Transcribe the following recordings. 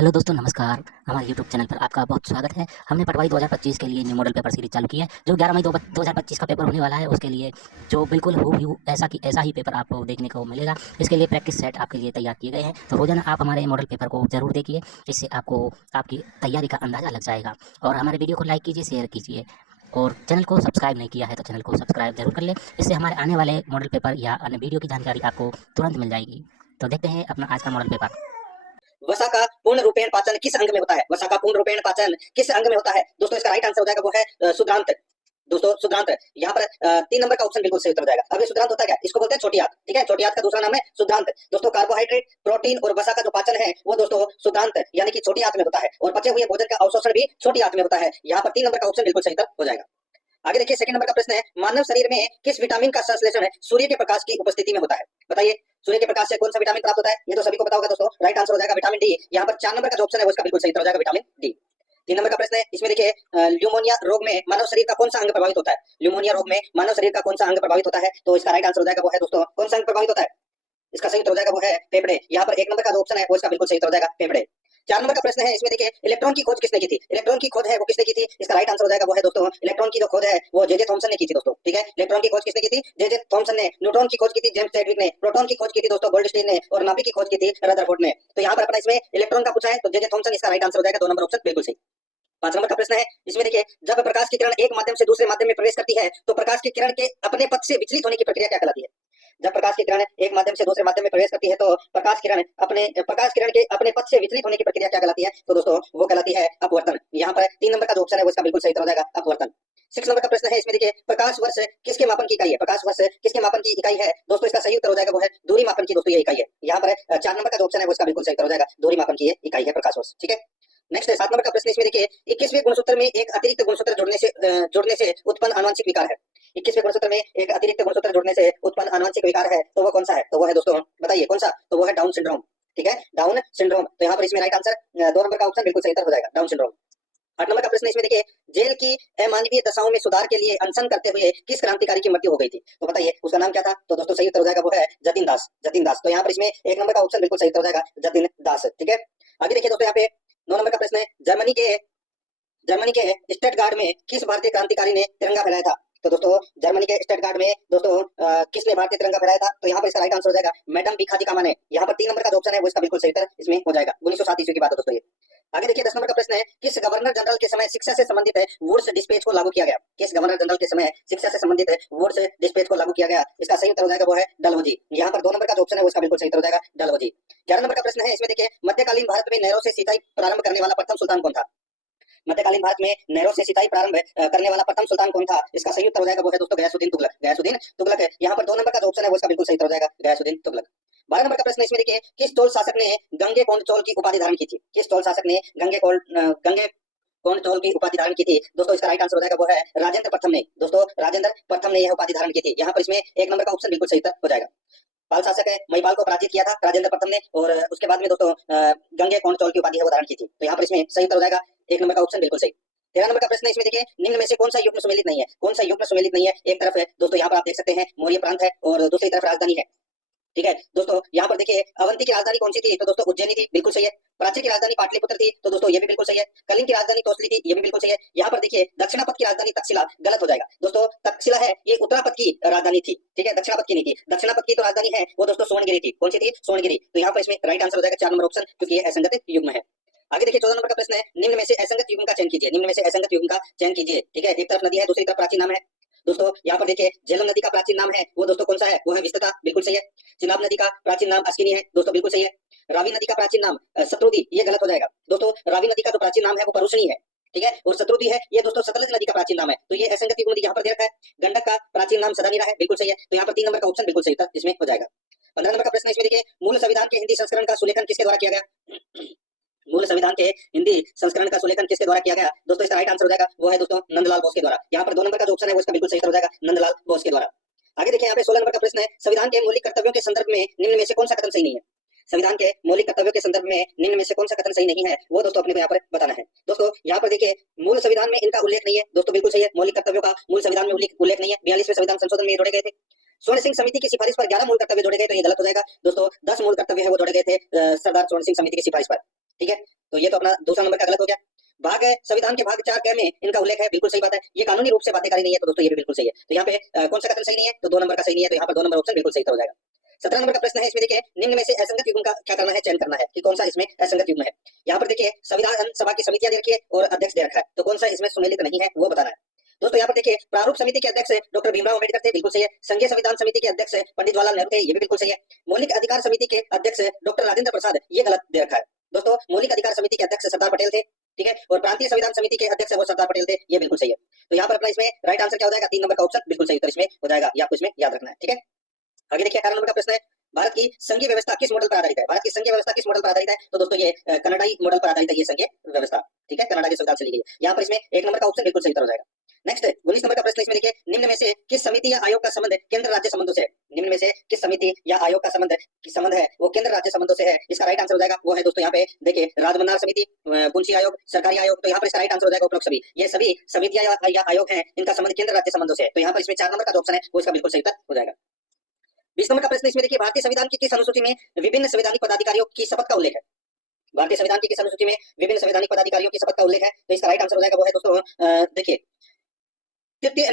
Hello दोस्तों, नमस्कार। हमारे यूट्यूब चैनल पर आपका बहुत स्वागत है। हमने पटवाई 2025 के लिए न्यू मॉडल पेपर सीरीज चालू की है, जो 11 मई 2025 का पेपर होने वाला है। उसके लिए जो बिल्कुल हूबहू ऐसा ही पेपर आपको देखने को मिलेगा। इसके लिए प्रैक्टिस सेट आपके लिए तैयार किए गए हैं, तो रोजाना आप हमारे मॉडल पेपर को जरूर देखिए। इससे आपको आपकी तैयारी का अंदाज़ा लग जाएगा। और हमारे वीडियो को लाइक कीजिए, शेयर कीजिए, और चैनल को सब्सक्राइब नहीं किया है तो चैनल को सब्सक्राइब जरूर कर ले। इससे हमारे आने वाले मॉडल पेपर या अन्य वीडियो की जानकारी आपको तुरंत मिल जाएगी। तो देखते हैं अपना आज का मॉडल पेपर। वसा का पूर्ण रूपेण पाचन किस अंग में होता है? वसा का पूर्ण रूपेण पाचन किस अंग में होता है? दोस्तों इसका राइट आंसर हो जाएगा वो है शुद्रांत। दोस्तों शुद्रांत। यहाँ पर 3 नंबर का ऑप्शन बिल्कुल सही उत्तर हो जाएगा। अब ये शुद्रांत होता है क्या? इसको बोलते हैं छोटी आंत। ठीक है, छोटी आंत का दूसरा नाम है शुद्रांत। दोस्तों कार्बोहाइड्रेट, प्रोटीन और वसा का जो पाचन है वो दोस्तों शुद्रांत यानी कि छोटी आंत में होता है, और पचे हुए भोजन का अवशोषण भी छोटी आंत में होता है। यहाँ पर 3 नंबर का ऑप्शन बिल्कुल सही उत्तर हो जाएगा। आगे देखिए, सेकंड नंबर का प्रश्न है, मानव शरीर में किस विटामिन का संश्लेषण सूर्य के प्रकाश की उपस्थिति में होता है? बताइए, सूर्य के प्रकाश से कौन सा विटामिन प्राप्त होता है? ये तो सभी को पता होगा दोस्तों। राइट आंसर हो जाएगा विटामिन डी। यहाँ पर 4 नंबर का जो ऑप्शन है वो इसका बिल्कुल सही उत्तर हो जाएगा, विटामिन डी। 3 नंबर का प्रश्न है, इसमें देखिए ल्यूमोनिया रोग में मानव शरीर का कौन सा अंग प्रभावित होता है? ल्यूमोनिया रोग में मानव शरीर का कौन सा अंग प्रभावित होता है? तो इसका राइट आंसर हो जाएगा वो है दोस्तों, कौन सा अंग प्रभावित होता है? इसका सही उत्तर हो जाएगा वो है फेफड़े। यहाँ पर 1 नंबर का जो ऑप्शन है वो इसका बिल्कुल सही उत्तर हो जाएगा, फेफड़े। 4 नंबर का प्रश्न है, इसमें देखिए इलेक्ट्रॉन की खोज किसने की थी? इलेक्ट्रॉन की खोज है वो किसने की थी? इसका राइट आंसर हो जाएगा वो है दोस्तों, इलेक्ट्रॉन की जो खोज है वो जे थॉमसन ने की थी दोस्तों। ठीक है, इलेक्ट्रॉन की खोज किसने की थी? जे थॉमसन ने। न्यूट्रॉन की खोज की थी जेम्स चैडविक ने। प्रोटॉन की खोज की थी दोस्तों गोल्डस्टीन ने, और नाभिक की खोज की थी रदरफोर्ड ने। तो यहाँ पर अपना इसमें इलेक्ट्रॉन का पूछा है तो जे थॉमसन इसका राइट आंसर हो जाएगा, 2 नंबर ऑप्शन बिल्कुल सही। 5 नंबर का प्रश्न है, इसमें देखिए जब प्रकाश की किरण एक माध्यम से दूसरे माध्यम में प्रवेश करती है तो प्रकाश की किरण के अपने पथ से विचलित होने की प्रक्रिया क्या कहलाती है? जब प्रकाश की किरण एक माध्यम से दूसरे माध्यम में प्रवेश करती है तो प्रकाश किरण के अपने पथ से विचलित होने की प्रक्रिया क्या कहलाती है? तो दोस्तों वो कहलाती है अपवर्तन। यहाँ पर 3 नंबर का जो ऑप्शन है वो इसका बिल्कुल सही उत्तर हो जाएगा, अपवर्तन। 6 नंबर का प्रश्न है, इसमें देखिए प्रकाश वर्ष किसके मापन की इकाई है? प्रकाश वर्ष किसके मापन की इकाई है? दोस्तों इसका सही उत्तर हो जाएगा वो है दूरी मापन की दोस्तों ये इकाई है। यहाँ पर 4 नंबर का जो ऑप्शन है वो इसका बिल्कुल सही उत्तर हो जाएगा, दूरी मापन की ये इकाई है प्रकाश वर्ष। ठीक है, नेक्स्ट है 7 नंबर का प्रश्न। इसमें देखिए 21वें गुणसूत्र में एक अतिरिक्त गुणसूत्र जुड़ने से उत्पन्न आनुवंशिक विकार है। 21वें गुणसूत्र में एक अतिरिक्त गुणसूत्र जुड़ने से उत्पन्न आनुवंशिक विकार है, तो वो कौन सा है? तो वो है दोस्तों, बताइए कौन सा? तो वो है डाउन सिंड्रोम। ठीक है, डाउन सिंड्रोम। तो यहाँ पर इसमें राइट आंसर 2 नंबर का ऑप्शन बिल्कुल सही उत्तर हो जाएगा, डाउन सिंड्रोम। 8 नंबर का प्रश्न इसमें देखिए जेल की अमानवीय दशाओं में सुधार के लिए अनशन करते हुए किस क्रांतिकारी की मृत्यु हो गई थी? तो बताइए उसका नाम क्या था? तो दोस्तों सही उत्तर हो जाएगा वो है जतिन दास। जतिन दास। तो यहाँ पर इसमें 1 नंबर का ऑप्शन बिल्कुल सही उत्तर हो जाएगा, जतिन दास। ठीक है, आगे देखिए दोस्तों, यहाँ पे 9 नंबर का प्रश्न है, जर्मनी के स्टटगार्ड में किस भारतीय क्रांतिकारी ने तिरंगा फहराया था? तो दोस्तों जर्मनी के स्टटगार्ड में दोस्तों किसने भारतीय तिरंगा फहराया था? तो यहाँ पर इसका राइट आंसर हो जाएगा मैडम भिखाजी कामा ने। यहाँ पर 3 नंबर का जो ऑप्शन है वो इसका बिल्कुल सही उत्तर इसमें हो जाएगा। 1907 ईस्वी की बात है दोस्तों ये। आगे देखिए 10 नंबर का प्रश्न है, किस गवर्नर जनरल के समय शिक्षा से संबंधित है वुड्स डिस्पैच को लागू किया गया? किस गवर्नर जनरल के समय शिक्षा से संबंधित है वुड्स डिस्पैच को लागू किया गया? इसका सही उत्तर हो जाएगा वो है डलहौजी। यहाँ पर 2 नंबर का जो ऑप्शन है वो इसका बिल्कुल सही उत्तर हो जाएगा, डलहौजी। 11 नंबर का प्रश्न है, इसमें देखिए मध्यकालीन भारत में नहरों से सिंचाई प्रारंभ करने वाला प्रथम सुल्तान कौन था? मध्यकालीन भारत में नहरों से सिंचाई प्रारंभ करने वाला प्रथम सुल्तान कौन था? इसका सही उत्तर हो जाएगा वो है दोस्तों गयासुद्दीन तुगलक। गयासुद्दीन तुगलक है। यहाँ पर 2 नंबर का जो ऑप्शन है वो इसका बिल्कुल सही उत्तर हो जाएगा, गयासुद्दीन तुगलक। 12 नंबर का प्रश्न इसमें देखिए किस चोल शासक ने गंगे कोंड चोल की उपाधि धारण की थी? किस चोल शासक ने गंगे कोंड चोल की उपाधि धारण की थी? दोस्तों इसका राइट आंसर हो जाएगा वो है राजेंद्र प्रथम ने। दोस्तों राजेंद्र प्रथम ने यह उपाधि धारण की थी। यहाँ पर इसमें 1 नंबर का ऑप्शन बिल्कुल सही उत्तर हो जाएगा। पाल शासक है, महिपाल को पराजित किया था राजेंद्र प्रथम ने, और उसके बाद में दोस्तों गंगे कोंड चोल की उपाधि है वो धारण की थी। तो यहाँ पर इसमें सही उत्तर हो जाएगा 1 नंबर का ऑप्शन बिल्कुल सही। 13 नंबर का प्रश्न है, इसमें देखिए निम्न में से कौन सा युग्म सुमेलित नहीं है? कौन सा युग्म सुमेलित नहीं है? एक तरफ है दोस्तों यहाँ पर आप देख सकते हैं मौर्य प्रांत है, और दूसरी तरफ राजधानी है। ठीक है दोस्तों, यहाँ पर देखिए अवंती की राजधानी कौन सी थी? तो दोस्तों उज्जैनी थी, बिल्कुल सही है। प्राची की राजधानी पाटलिपुत्र थी, तो दोस्तों ये भी बिल्कुल सही है। कलिंग की राजधानी तौसली थी, ये भी बिल्कुल सही है। यहाँ पर देखिए दक्षिणापथ की राजधानी तक्षशिला, गलत हो जाएगा दोस्तों। तक्षशिला है ये उत्तरापथ की राजधानी थी। ठीक है, दक्षिणापथ की नहीं थी। दक्षिणापथ की तो राजधानी है वो दोस्तों सोनगिरी थी। कौन सी थी? सोनगिरी। तो यहाँ पर इसमें राइट आंसर हो जाएगा 4 नंबर ऑप्शन, क्योंकि ये असंगत युग्म है। आगे देखिए 14 नंबर का प्रश्न है, निम्न में से असंगत युग्म का चयन कीजिए। निम्न में से असंगत युग्म का चयन कीजिए। ठीक है, एक तरफ नदी है, दूसरी तरफ प्राचीन नाम है। दोस्तों यहाँ पर देखिए झेलम नदी का प्राचीन नाम है वो दोस्तों कौन सा है? वो है विस्तृता, बिल्कुल सही है। चिनाब नदी का प्राचीन नाम अश्विनी है, दोस्तों बिल्कुल सही है। रावी नदी का प्राचीन नाम शत्रुदी, ये गलत हो जाएगा दोस्तों। रावी नदी का जो प्राचीन नाम है वो परुषणी है। ठीक है, और शत्रुदी है ये दोस्तों सतलज नदी का प्राचीन नाम है। तो ये असंगत युग्म यहाँ पर दे रखा है। गंडक का प्राचीन नाम सदानीरा है, बिल्कुल सही है। तो यहाँ पर 3 नंबर का ऑप्शन बिल्कुल सही था, इसमें हो जाएगा। 15 नंबर का प्रश्न इसमें देखिए मूल संविधान के हिंदी संस्करण का सुलेखन किसके द्वारा किया गया? मूल संविधान के हिंदी संस्करण का सुलेखन किसके द्वारा किया गया? दोस्तों इसका राइट आंसर हो जाएगा वो है दोस्तों नंदलाल बोस के द्वारा। यहाँ पर 2 नंबर का जो ऑप्शन है वो इसका बिल्कुल सही हो जाएगा, नंदलाल बोस के द्वारा। आगे देखिए यहाँ पे 16 नंबर का प्रश्न है, संविधान के मौलिक कर्तव्यों के संदर्भ में निम्न में से कौन सा कथन सही नहीं है? संविधान के मौलिक कर्तव्यों के संदर्भ में निम्न में से कौन सा कथन सही नहीं है वो दोस्तों अपने को यहाँ पर बताना है। दोस्तों यहाँ पर देखिए मूल संविधान में इनका उल्लेख नहीं है, दोस्तों बिल्कुल सही है। मौलिक कर्तव्यों का मूल संविधान में उल्लेख नहीं है। 42वें संविधान संशोधन में जोड़े गए थे। स्वर्ण सिंह समिति की सिफारिश पर 11 मूल कर्तव्य जोड़े गए, तो ये गलत हो जाएगा दोस्तों। 10 मूल कर्तव्य है वो जोड़े गए थे सरदार स्वर्ण सिंह समिति की सिफारिश पर। ठीक है, तो ये तो अपना दूसरा नंबर का गलत हो गया। भाग है संविधान के भाग 4 में इनका उल्लेख है, बिल्कुल सही बात है। ये कानूनी रूप से बाध्यकारी नहीं है, तो दोस्तों ये भी बिल्कुल सही है। तो यहाँ पे कौन सा कथन सही नहीं है, तो 2 नंबर का सही नहीं है, तो यहाँ पर 2 नंबर ऑप्शन बिल्कुल सही हो जाएगा। 17 नंबर का प्रश्न है, इसमें देखिए निम्न में से असंगत युग्म का क्या करना है, चयन करना है कि कौन सा इसमें असंगत युग्म है। यहाँ पर देखिए संविधान सभा की समितियां दे रखी है और अध्यक्ष दे रखा है, तो कौन सा इसमें सुमेलित नहीं है वो बताना है। दोस्तों यहाँ पर देखिए प्रारूप समिति के अध्यक्ष डॉक्टर भीमराव अम्बेडकर थे, बिल्कुल सही है। संघीय संविधान समिति के अध्यक्ष पंडित जवाहरलाल नेहरू थे, ये भी बिल्कुल सही है। मौलिक अधिकार समिति के अध्यक्ष डॉक्टर राजेंद्र प्रसाद, ये गलत दे रखा है। दोस्तों मौलिक अधिकार समिति के अध्यक्ष सरदार पटेल थे, ठीक है, और प्रांतीय संविधान समिति के अध्यक्ष वो सरदार पटेल थे, ये बिल्कुल सही है। तो यहाँ पर अपना इसमें राइट आंसर क्या हो जाएगा, 3 नंबर का ऑप्शन बिल्कुल सही उत्तर इसमें हो जाएगा, ये आपको इसमें याद रखना है, ठीक है। आगे देखिए 18 नंबर का प्रश्न है, भारत की संघीय व्यवस्था किस मॉडल पर आधारित है। भारत की संघीय व्यवस्था किस मॉडल पर आधारित है, तो दोस्तों ये कनाडाई मॉडल पर आधारित है ये संघीय व्यवस्था, ठीक है, कनाडा के संविधान से ली गई है। यहाँ पर इसमें 1 नंबर का ऑप्शन बिल्कुल सही उत्तर हो जाएगा। नेक्स्ट 19 नंबर का प्रश्न इसमें देखिए निम्न में से किस समिति या आयोग का संबंध केंद्र राज्य संबंधों से है। निम्न में से किस समिति या आयोग का संबंध है वो केंद्र राज्य संबंधों से है, इसका राइट आंसर हो जाएगा वो है दोस्तों यहाँ पे देखिए राजमन्नार समिति, पुंछी आयोग, सरकारी आयोग। तो यहाँ पर इसका राइट आंसर हो जाएगा उपरोक्त सभी, ये सभी समितियां या आयोग हैं, इनका संबंध केंद्र राज्य संबंधों से है। तो यहाँ पर इसमें 4 नंबर का जो ऑप्शन है वो इसका बिल्कुल सही उत्तर हो जाएगा। 20 नंबर का प्रश्न इसमें देखिए भारतीय संविधान की किस अनुसूची में विभिन्न संवैधानिक पदाधिकारियों की शपथ का उल्लेख है। भारतीय संविधान की किस अनुसूची में विभिन्न संवैधानिक पदाधिकारियों की शपथ का उल्लेख है, तो इसका राइट आंसर हो जाएगा वो है दोस्तों देखिए तृतीय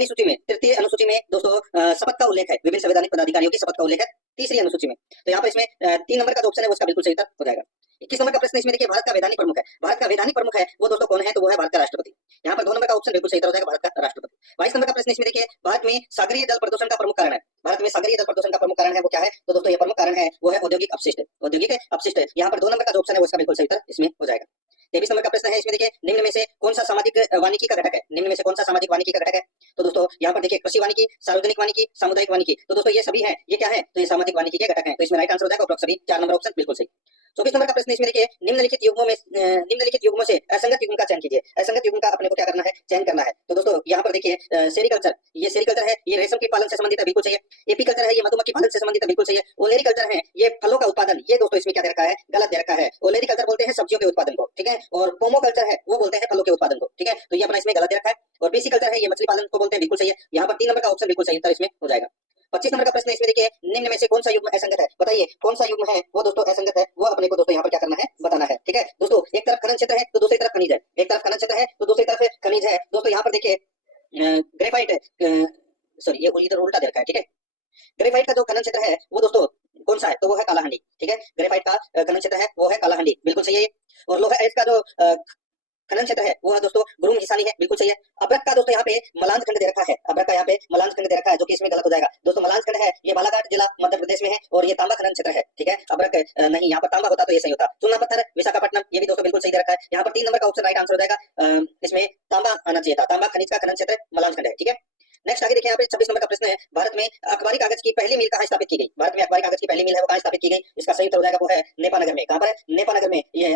अनुसूची में दोस्तों शपथ का उल्लेख है, विभिन्न संवैधानिक पदाधिकारियों की शपथ का उल्लेख है तीसरी अनुसूची में। तो यहाँ पर इसमें 3 नंबर का जो ऑप्शन है वो इसका बिल्कुल सही उत्तर हो जाएगा। 21 नंबर का प्रश्न इसमें देखिए भारत का वैधानिक प्रमुख है। भारत का वैधानिक प्रमुख है वो दोस्तों कौन है, तो वो है भारत का राष्ट्रपति। यहाँ पर 2 नंबर का ऑप्शन बिल्कुल सही हो जाएगा, भारत का राष्ट्रपति। 22 नंबर का प्रश्न इसमें देखिए भारत में सागरीय जल प्रदूषण का प्रमुख कारण है। भारत में सागरीय जल प्रदूषण का प्रमुख कारण है वो क्या है, तो दोस्तों ये प्रमुख कारण है वो है औद्योगिक अपशिष्ट। औद्योगिक अपशिष्ट यहाँ पर 2 नंबर का जो ऑप्शन है वो इसका बिल्कुल सही उत्तर इसमें हो जाएगा। 23 नंबर का प्रश्न है, इसमें देखिए निम्न में से कौन सा सामाजिक वानिकी का घटक है। निम्न में से कौन सा सामाजिक वानिकी का घटक है, तो दोस्तों यहाँ पर देखिए कृषि वानिकी, सार्वजनिक वानिकी, सामुदायिक वानिकी। तो दोस्तों ये सभी हैं, ये क्या है, तो ये सामाजिक वानिकी के घटक हैं। तो इसमें राइट आंसर हो जाएगा उपरोक्त सभी 4 नंबर ऑप्शन बिल्कुल सही। 24 नंबर का प्रश्न इसमें देखिए निम्नलिखित युग्मों से असंगत युग्म का चयन कीजिए। असंगत युग्म का अपने को क्या करना है, चयन करना है। तो दोस्तों यहाँ पर देखिए सेरिकल्चर, ये सेरिकल्चर है, ये रेशम के पालन से संबंधित है, बिल्कुल सही है। एपीकल्चर है, ये मधुमक्खी पालन से संबंधित है, बिल्कुल सही है। ओलेरिकल्चर है, ये फलों का उत्पादन, ये दोस्तों इसमें क्या दे रखा है, गलत दे रखा है। ओलेरिकल्चर बोलते हैं सब्जियों के उत्पादन को, ठीक है, और पोमोकल्चर है वो बोलते हैं फलों के उत्पादन को, ठीक है, तो ये अपना इसमें गलत दे रखा है। और पीसीकल्चर है, ये मछली पालन को बोलते हैं, बिल्कुल सही है। यहाँ पर 3 नंबर का ऑप्शन बिल्कुल सही उत्तर इसमें हो जाएगा। 25 नंबर का प्रश्न इसमें देखिए निम्न में से कौन सा युग्म असंगत है, बताइए कौन सा युग्म है वो दोस्तों असंगत है, वो अपने को दोस्तों यहाँ पर क्या करना है, बताना है, ठीक है। दोस्तों एक तरफ खनन क्षेत्र है तो दूसरी तरफ खनिज है, एक तरफ खनन क्षेत्र है तो दूसरी तरफ खनिज है। दोस्तों यहाँ पर देखिए ग्रेफाइट, सॉरी ये इधर उल्टा दे रखा है, ठीक है। ग्रेफाइट का जो खनन क्षेत्र है वो दोस्तों कौन सा है, तो वो है कालाहांडी, ठीक है। ग्रेफाइट का खनन क्षेत्र है वो है कालाहांडी, बिल्कुल सही है। और लोहा एच का जो खनन क्षेत्र है वो है दोस्तों गुरुम हिसानी है, बिल्कुल सही है। अब्रक का दोस्तों यहाँ पे मलांज खंड दे रखा है, अब्रक का यहाँ पे मलांज खंड दे रखा है, जो कि इसमें गलत हो जाएगा। दोस्तों मलांज खंड है ये बालाघाट जिला मध्य प्रदेश में है, और ये तांबा खनन क्षेत्र है, ठीक है। अब्रक नहीं, यहाँ पर तांबा होता तो ये सही होता। चूना पत्थर विशाखापट्टनम, ये भी दोस्तों बिल्कुल सही दे रखा है। यहाँ पर 3 नंबर का ऑप्शन राइट आंसर हो जाएगा, इसमें तांबा आना चाहिए था, तांबा खनिज का खनन क्षेत्र मलांज खंड है, ठीक है। नेक्स्ट आगे देखिए यहाँ पे 26 नंबर का प्रश्न है, भारत में अखबारी कागज की पहली मिल कहाँ स्थापित की गई। भारत में अखबारी कागज की पहली मिल है वो कहाँ स्थापित की गई, इसका सही उत्तर हो जाएगा वो है नेपानगर में। कहाँ पर है, नेपानगर में ये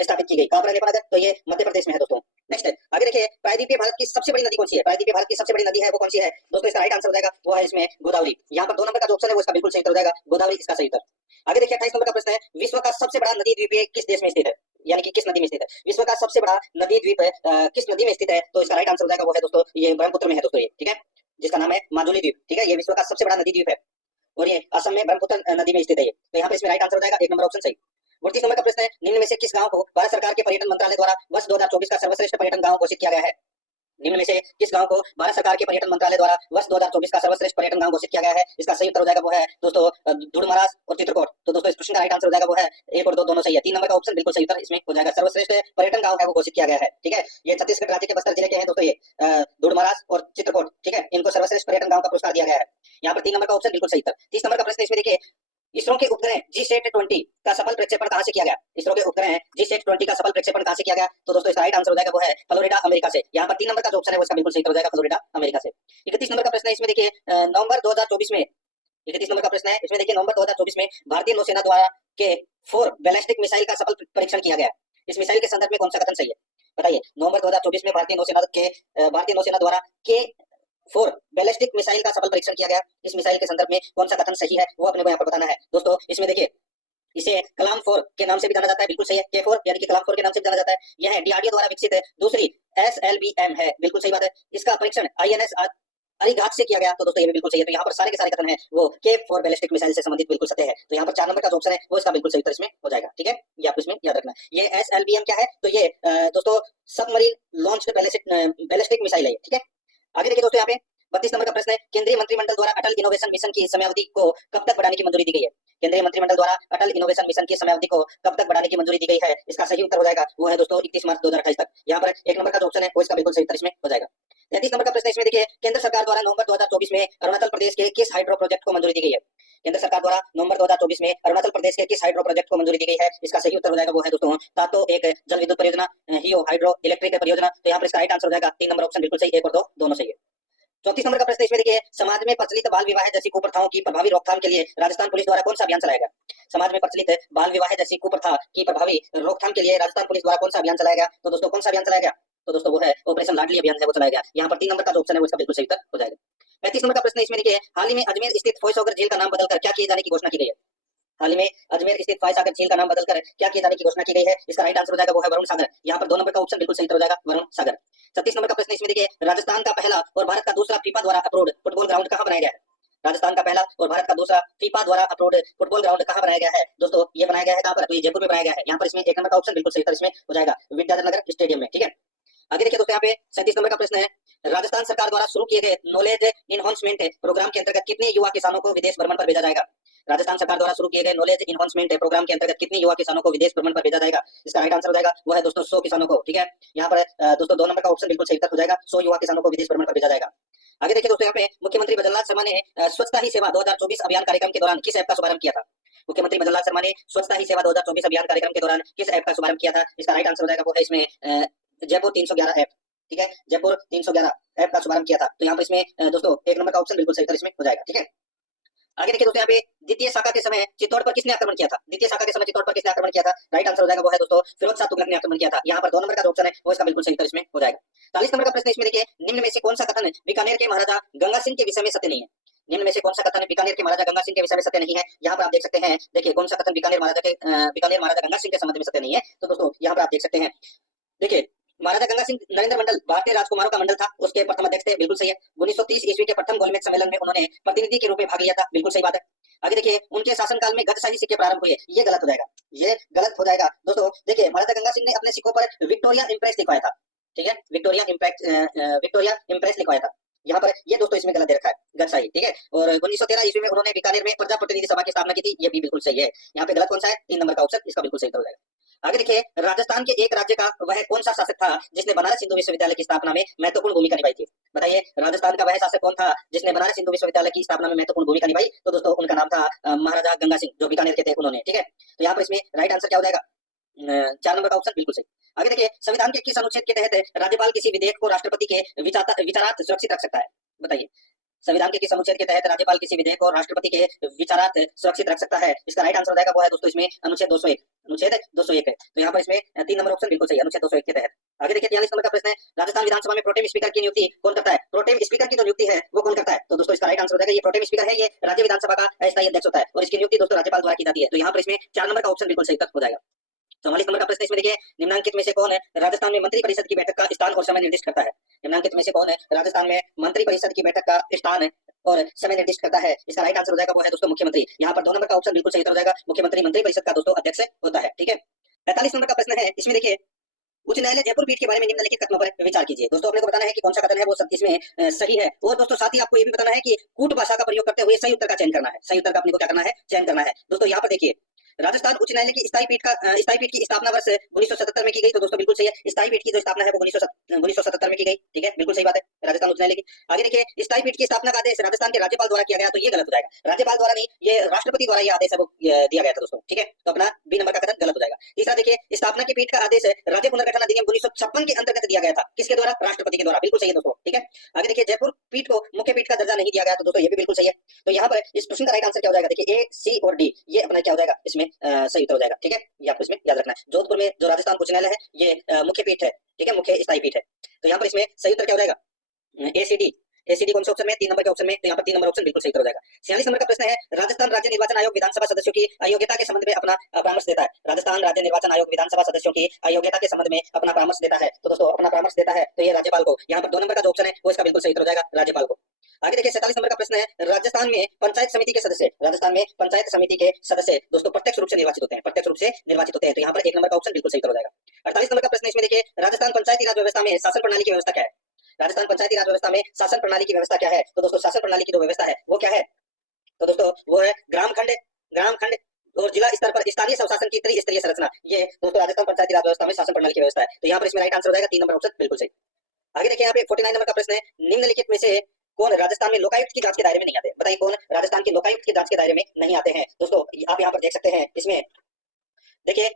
स्थापित की गई। कहाँ पर है नेपानगर, तो ये मध्य प्रदेश में है दोस्तों। नेक्स्ट आगे देखिए प्रायद्वीपीय भारत की सबसे बड़ी नदी कौन सी है। प्रायद्वीपीय भारत की सबसे बड़ी नदी है वो कौन सी है, दोस्तों इसका राइट आंसर हो जाएगा वो है इसमें गोदावरी। यहाँ पर 2 नंबर का जो ऑप्शन है वो इसका बिल्कुल सही उत्तर हो जाएगा, गोदावरी इसका सही उत्तर। आगे देखिए 28 नंबर का प्रश्न है, विश्व का सबसे बड़ा नदी द्वीप किस देश में स्थित है, यानी कि किस नदी में स्थित है। विश्व का सबसे बड़ा नदी द्वीप किस नदी में स्थित है, तो इसका राइट आंसर हो जाएगा वो है दोस्तों ये ब्रह्मपुत्र में है दोस्तों, ये ठीक है, जिसका नाम है माजुली द्वीप, ठीक है। ये विश्व का सबसे बड़ा नदी द्वीप है और ये असम में ब्रह्मपुत्र नदी में स्थित है। तो यहाँ पे इसमें राइट आंसर हो जाएगा 1 नंबर ऑप्शन सही। 29 नंबर का प्रश्न है, निम्न में से किस गांव को भारत सरकार के पर्यटन मंत्रालय द्वारा वर्ष 2024 का सर्वश्रेष्ठ पर्यटन गांव घोषित किया गया है। निम्न में से किस गांव को भारत सरकार के पर्यटन मंत्रालय द्वारा वर्ष 2024 का सर्वश्रेष्ठ पर्यटन गांव घोषित किया गया है, इसका सही उत्तर हो जाएगा वो है दोस्तों धूड़ महाराज और चित्रकूट। तो दोस्तों इस प्रश्न का राइट आंसर हो जाएगा वो है 1 और 2 दोनों सही है। 3 नंबर का ऑप्शन बिल्कुल सही उत्तर इसमें हो जाएगा, सर्वश्रेष्ठ पर्यटन गांव है वो घोषित किया गया है, ठीक है। ये छत्तीसगढ़ राज्य के बस्तर जिले के हैं दोस्तों, ये धूड़ महाराज और चित्रकूट, ठीक है, इनको सर्वश्रेष्ठ पर्यटन गांव का पुरस्कार दिया गया है। यहाँ पर 3 नंबर का ऑप्शन बिल्कुल सही उत्तर। 30 नंबर का प्रश्न इसमें देखिए इसरो के उपग्रह GSAT-20 का सफल प्रक्षेपण कहां से किया गया। इसरो के उपग्रह GSAT-20 का सफल प्रक्षेपण कहां से किया गया, तो दोस्तों इसका राइट आंसर हो जाएगा वो है फ्लोरिडा अमेरिका से। यहाँ पर 3 नंबर का जो ऑप्शन है वो इसका बिल्कुल सही हो जाएगा, फ्लोरिडा अमेरिका से। 31 नंबर का प्रश्न है, इसमें देखिए नवंबर 2024 में 31 नंबर का प्रश्न है, इसमें देखिए नवंबर 2024 में भारतीय नौसेना द्वारा के 4 बैलिस्टिक मिसाइल का सफल परीक्षण किया गया। इस मिसाइल के संदर्भ में कौन सा कथन सही है, बताइए। नवंबर 2024 में भारतीय नौसेना द्वारा के 4 बैलिस्टिक मिसाइल का सफल परीक्षण किया गया। इस मिसाइल के संदर्भ में कौन सा कथन सही है वो अपने को यहाँ पर बताना है दोस्तों। इसमें देखिए इसे कलाम 4 के नाम से भी जाना जाता है, बिल्कुल सही है। K4 यानी कि कलाम 4 के नाम से भी जाना जाता है। यह DRDO द्वारा विकसित है, दूसरी SLBM है, बिल्कुल सही बात है। इसका परीक्षण अरिघात से किया गया, तो दोस्तों ये भी बिल्कुल सही है। तो यहाँ पर सारे के सारे कथन है वो केप फॉर बैलिस्टिक मिसाइल से संबंधित बिल्कुल सत्य है। तो यहाँ पर 4 नंबर का जो ऑप्शन है वो इसका बिल्कुल सही उत्तर इसमें हो जाएगा। ठीक है, ये आपको इसमें याद रखना है। ये SLBM क्या है, तो ये दोस्तों सबमरीन लॉन्च्ड बैलिस्टिक मिसाइल है। ठीक है, आगे देखिए दोस्तों, यहाँ पे 32 नंबर का प्रश्न है, केंद्रीय मंत्रिमंडल द्वारा अटल इनोवेशन मिशन की समयावधि को कब तक बढ़ाने की मंजूरी दी गई है? केंद्रीय मंत्रिमंडल द्वारा अटल इनोवेशन मिशन की समयावधि को कब तक बढ़ाने की मंजूरी दी गई है? इसका सही उत्तर हो जाएगा वो है दोस्तों 31 मार्च 2028 तक। यहाँ पर 1 नंबर का जो ऑप्शन है वो इसका बिल्कुल सही उत्तर इसमें हो जाएगा। 33 नंबर का प्रश्न इसमें देखिए, केंद्र सरकार द्वारा नवंबर 2024 में अरुणाचल प्रदेश के किस हाइड्रो प्रोजेक्ट को मंजूरी दी गई है? केंद्र सरकार द्वारा नवंबर 2024 में अरुणाचल प्रदेश के किस हाइड्रो प्रोजेक्ट को मंजूरी दी गई है? इसका सही उत्तर हो जाएगा वो है दोस्तों तातो एक जल विद्युत परियोजना, हियो हाइड्रो इलेक्ट्रिक परियोजना। तो यहाँ पर इसका राइट आंसर हो जाएगा 3 नंबर ऑप्शन बिल्कुल सही, 1 और 2 दोनों सही है। 34 नंबर का प्रश्न इसमें देखिए, समाज में प्रचलित बाल विवाह जैसी कुप्रथाओं की प्रभावी रोकथाम के लिए राजस्थान पुलिस द्वारा कौन सा अभियान चलाया गया? समाज में प्रचलित बाल विवाह जैसी कुप्रथा की प्रभावी रोकथाम के लिए राजस्थान पुलिस द्वारा कौन सा अभियान चलाया गया? तो दोस्तों कौन सा अभियान चलाया गया? तो दोस्तों वो है ऑपरेशन लाडली अभियान है वो चलाया गया। यहाँ पर 3 नंबर का जो ऑप्शन है वो इसका बिल्कुल सही उत्तर हो जाएगा। 35 नंबर का प्रश्न इसमें देखिए, हाल ही में अजमेर स्थित फॉयसागर झील का नाम बदलकर क्या किए जाने की घोषणा की गई है? हाल ही में अजमेर स्थित फॉयसागर झील का नाम बदलकर क्या किए जाने की घोषणा की गई है? इसका राइट आंसर हो जाएगा वो है वरुण सागर। यहाँ पर 2 नंबर का ऑप्शन बिल्कुल सही उत्तर हो जाएगा वरुण सागर। 36 नंबर का प्रश्न इसमें देखिए, राजस्थान का पहला और भारत का दूसरा फीफा द्वारा अप्रूव्ड फुटबॉल ग्राउंड कहाँ बनाया गया है? राजस्थान का पहला और भारत का दूसरा फीफा द्वारा अप्रूव्ड फुटबॉल ग्राउंड कहाँ बनाया गया है? दोस्तों ये बनाया गया है कहाँ पर? तो ये जयपुर में बनाया गया है। यहाँ पर इसमें 1 नंबर का ऑप्शन बिल्कुल सही उत्तर इसमें हो जाएगा विद्याधर नगर स्टेडियम में। ठीक है, आगे देखिए दोस्तों, यहाँ पे 37 नंबर का प्रश्न है, राजस्थान सरकार द्वारा शुरू किए गए नॉलेज इनहांसमेंट प्रोग्राम के अंतर्गत कितने युवा किसानों को विदेश भ्रमण पर भेजा जाएगा? राजस्थान सरकार द्वारा शुरू किए गए नॉलेज इनहांसमेंट प्रोग्राम के अंतर्गत कितने युवा किसानों को विदेश भ्रमण पर भेजा जाएगा? इसका राइट आंसर हो जाएगा वो है दोस्तों 100 किसानों को। ठीक है, यहाँ पर दोस्तों 2 नंबर का ऑप्शन बिल्कुल सही उत्तर हो जाएगा, 100 युवा किसानों को विदेश भ्रमण पर भेजा जाएगा। आगे देखिए दोस्तों, यहाँ पे मुख्यमंत्री भजनलाल शर्मा ने स्वच्छता ही सेवा 2024 अभियान कार्यक्रम के दौरान किस ऐप का शुभारंभ किया था? मुख्यमंत्री भजनलाल शर्मा ने स्वच्छता ही सेवा 2024 अभियान कार्यक्रम के दौरान किस ऐप का शुभारंभ किया था? इसका राइट आंसर हो जाएगा वो है इसमें जयपुर 311 ऐप। ठीक है, जयपुर 311 ऐप का शुभारंभ किया था। तो यहाँ पर इसमें दोस्तों 1 नंबर का ऑप्शन बिल्कुल सही उत्तर इसमें हो जाएगा। ठीक है, आगे देखिए दोस्तों, यहाँ पे द्वितीय शाखा के समय चित्तौड़ पर किसने आक्रमण किया था? द्वितीय शाखा के समय चित्तौड़ पर किसने आक्रमण किया था? राइट आंसर हो जाएगा वो है दोस्तों फिरोज शाह तुगलक ने आक्रमण किया था। यहाँ पर 2 नंबर का जो ऑप्शन है वो इसका बिल्कुल सही उत्तर इसमें हो जाएगा। 40 नंबर का प्रश्न इसमें देखिए, निम्न में से कौन सा कथन बीकानेर के महाराजा गंगा सिंह के विषय में सत्य नहीं है? निम्न में से कौन सा कथन बीकानेर के महाराजा गंगा सिंह के विषय में सत्य नहीं है? यहाँ पर आप देख सकते हैं, देखिए कौन सा कथन बीकानेर महाराजा गंगा सिंह के संबंध में सत्य नहीं है? तो दोस्तों यहाँ पर आप देख सकते हैं, देखिए महाराजा गंगा सिंह नरेंद्र मंडल भारतीय राजकुमारों का मंडल था, उसके प्रथम अध्यक्ष थे, बिल्कुल सही है। 1930 ईस्वी के प्रथम गोलमेज सम्मेलन में उन्होंने प्रतिनिधि के रूप में भाग लिया था, बिल्कुल सही बात है। आगे देखिए, उनके शासनकाल में गजशाही सिक्के प्रारंभ हुए, ये गलत हो जाएगा, ये गलत हो जाएगा दोस्तों। देखिए महाराजा गंगा सिंह ने अपने सिक्कों पर विक्टोरिया इंप्रेस लिखवाया था। ठीक है, विक्टोरिया इंप्रेस लिखवाया था। यहाँ पर ये दोस्तों इसमें गलत दे रखा है गजशाही। ठीक है, और 1913 ईस्वी में उन्होंने बीकानेर में प्रजा प्रतिनिधि सभा की स्थापना की थी, ये भी बिल्कुल सही है। यहाँ पे गलत कौन सा है? 3 नंबर का ऑप्शन इसका बिल्कुल सही हो जाएगा। आगे देखिए, राजस्थान के एक राज्य का वह कौन सा शासक था जिसने बनारस हिंदू विश्वविद्यालय की स्थापना में महत्वपूर्ण भूमिका निभाई थी? बताइए, राजस्थान का वह शासक कौन था जिसने बनारस हिंदू विश्वविद्यालय की स्थापना में महत्वपूर्ण भूमिका निभाई? तो दोस्तों उनका नाम था महाराजा गंगा सिंह, जो बीकानेर के थे उन्होंने। ठीक है, तो यहाँ पर इसमें राइट आंसर क्या हो जाएगा? 4 नंबर का ऑप्शन बिल्कुल सही। आगे देखिए, संविधान के किस अनुच्छेद के तहत राज्यपाल किसी विधेयक को राष्ट्रपति के विचारार्थ सुरक्षित रख सकता है? बताइए, संविधान के किस अनुच्छेद के तहत राज्यपाल किसी विधेयक को राष्ट्रपति के विचारार्थ सुरक्षित रख सकता है? इसका राइट आंसर हो जाएगा वो है दोस्तों इसमें अनुच्छेद 201 है। तो यहाँ पर इसमें 3 नंबर ऑप्शन बिल्कुल सही है, अनुच्छेद 201 के तहत। आगे देखिए, 43 नंबर का प्रश्न है, राजस्थान विधानसभा में प्रोटेम स्पीकर की नियुक्ति कौन करता है? प्रोटेम स्पीकर की जो नियुक्ति है वो कौन करता है? तो दोस्तों इसका राइट आंसर हो जाएगा, ये प्रोटेम स्पीकर है, ये राज्य विधानसभा का अस्थायी अध्यक्ष होता है और इसकी नियुक्ति दोस्तों राज्यपाल द्वारा की जाती है। तो यहाँ पर इसमें 4 नंबर का ऑप्शन बिल्कुल सही हो जाएगा। 44 नंबर का प्रश्न इसमें देखिए, निम्नांकित में से कौन है राजस्थान में मंत्री परिषद की बैठक का स्थान और समय निर्दिष्ट करता है? निम्नांकित में से कौन है राजस्थान में मंत्री परिषद की बैठक का स्थान और समय निर्दिष्ट करता है? इसका राइट आंसर हो जाएगा वो है दोस्तों मुख्यमंत्री। यहाँ पर 2 नंबर का ऑप्शन बिल्कुल सही हो जाएगा, मुख्यमंत्री मंत्री परिषद का दोस्तों अध्यक्ष होता है। ठीक है, 45 नंबर का प्रश्न है, इसमें देखिए, उच्च न्यायालय जयपुर पीठ के बारे में निम्नलिखित कथनों पर विचार कीजिए। दोस्तों अपने को बताना है कि कौन सा कथन है वो इसमें सही है, और दोस्तों साथ ही आपको ये भी बताना है कि कूट भाषा का प्रयोग करते हुए सही उत्तर का चयन करना है। सही उत्तर का अपने को क्या करना है? चयन करना है। दोस्तों यहाँ पर देखिए, राजस्थान उच्च न्यायालय की स्थायी पीठ की स्थापना वर्ष 1977 में की गई। तो दोस्तों बिल्कुल सही है, स्थायी पीठ की जो स्थापना है वो 1977 में की गई। ठीक है, बिल्कुल सही बात है, राजस्थान उच्च न्यायालय की। आगे देखिए, स्थायी पीठ की स्थापना का आदेश राजस्थान के राज्यपाल द्वारा किया गया, तो ये गलत हो जाएगा, राज्यपाल द्वारा नहीं, ये राष्ट्रपति द्वारा ये आदेश है वो दिया गया था दोस्तों। ठीक है, तो अपना बी नंबर का कथन गलत हो जाएगा। तीसरा देखिए, स्थापना की पीठ का आदेश राज्य पुनर्गठन अधिनियम 1956 के अंतर्गत दिया गया था, किसके द्वारा? राष्ट्रपति के द्वारा, बिल्कुल सही है दोस्तों। ठीक है, आगे देखिए, जयपुर पीठ को मुख्य पीठ का दर्जा नहीं दिया गया, तो दोस्तों ये भी बिल्कुल सही है। तो यहाँ पर इस प्रश्न का राइट आंसर क्या हो जाएगा? देखिए ए, सी और डी, ये अपना क्या हो जाएगा इसमें सही उत्तर हो जाएगा। ठीक है, ये आपको इसमें याद रखना है। जोधपुर में जो राजस्थान उच्च न्यायालय है ये मुख्य पीठ है। ठीक है, मुख्य स्थायी पीठ है। तो यहाँ पर इसमें सही उत्तर क्या हो जाएगा? एसीडी कौन से ऑप्शन में? 3 नंबर के ऑप्शन में। तो यहाँ पर 3 नंबर ऑप्शन बिल्कुल सही हो जाएगा। 46 नंबर का प्रश्न है, राजस्थान राज्य निर्वाचन आयोग विधानसभा सदस्यों की अयोग्यता के संबंध में अपना परामर्श देता है। राजस्थान राज्य निर्वाचन आयोग विधानसभा सदस्यों की अयोग्यता के संबंध में अपना परामर्श देता है। तो दोस्तों अपना परामर्श देता है तो ये राज्यपाल को। यहाँ पर 2 नंबर का जो ऑप्शन है वो इसका बिल्कुल सही हो जाएगा, राज्यपाल को। आगे देखिए 47 नंबर का प्रश्न है, राजस्थान में पंचायत समिति के सदस्य, राजस्थान में पंचायत समिति के सदस्य दोस्तों प्रत्यक्ष रूप से निर्वाचित होते हैं, प्रत्यक्ष रूप से निर्वाचित होते हैं। तो यहाँ पर 1 नंबर का ऑप्शन बिल्कुल सही उत्तर हो जाएगा। 48 नंबर का प्रश्न इसमें देखिए, राजस्थान पंचायती राज व्यवस्था में शासन प्रणाली की व्यवस्था क्या है? राजस्थान पंचायती राज व्यवस्था में शासन प्रणाली की व्यवस्था क्या है? तो दोस्तों शासन प्रणाली की जो व्यवस्था है वो क्या है? तो दोस्तों वो है ग्राम खंड, ग्राम खंड और जिला स्तर पर स्थानीय स्वशासन की त्रिस्तरीय संरचना। ये दोस्तों राजस्थान पंचायती राज व्यवस्था में शासन प्रणाली की व्यवस्था है। तो यहाँ पर इसमें राइट आंसर हो जाएगा 3 नंबर ऑप्शन बिल्कुल सही। आगे देखिए यहाँ पे 49 नंबर का प्रश्न है, निम्नलिखित में से कौन राजस्थान में लोकायुक्त की जांच के दायरे में नहीं आते? बताइए कौन राजस्थान के लोकायुक्त की जांच के दायरे में नहीं आते हैं? दोस्तों आप यहाँ पर देख सकते हैं, इसमें देखिए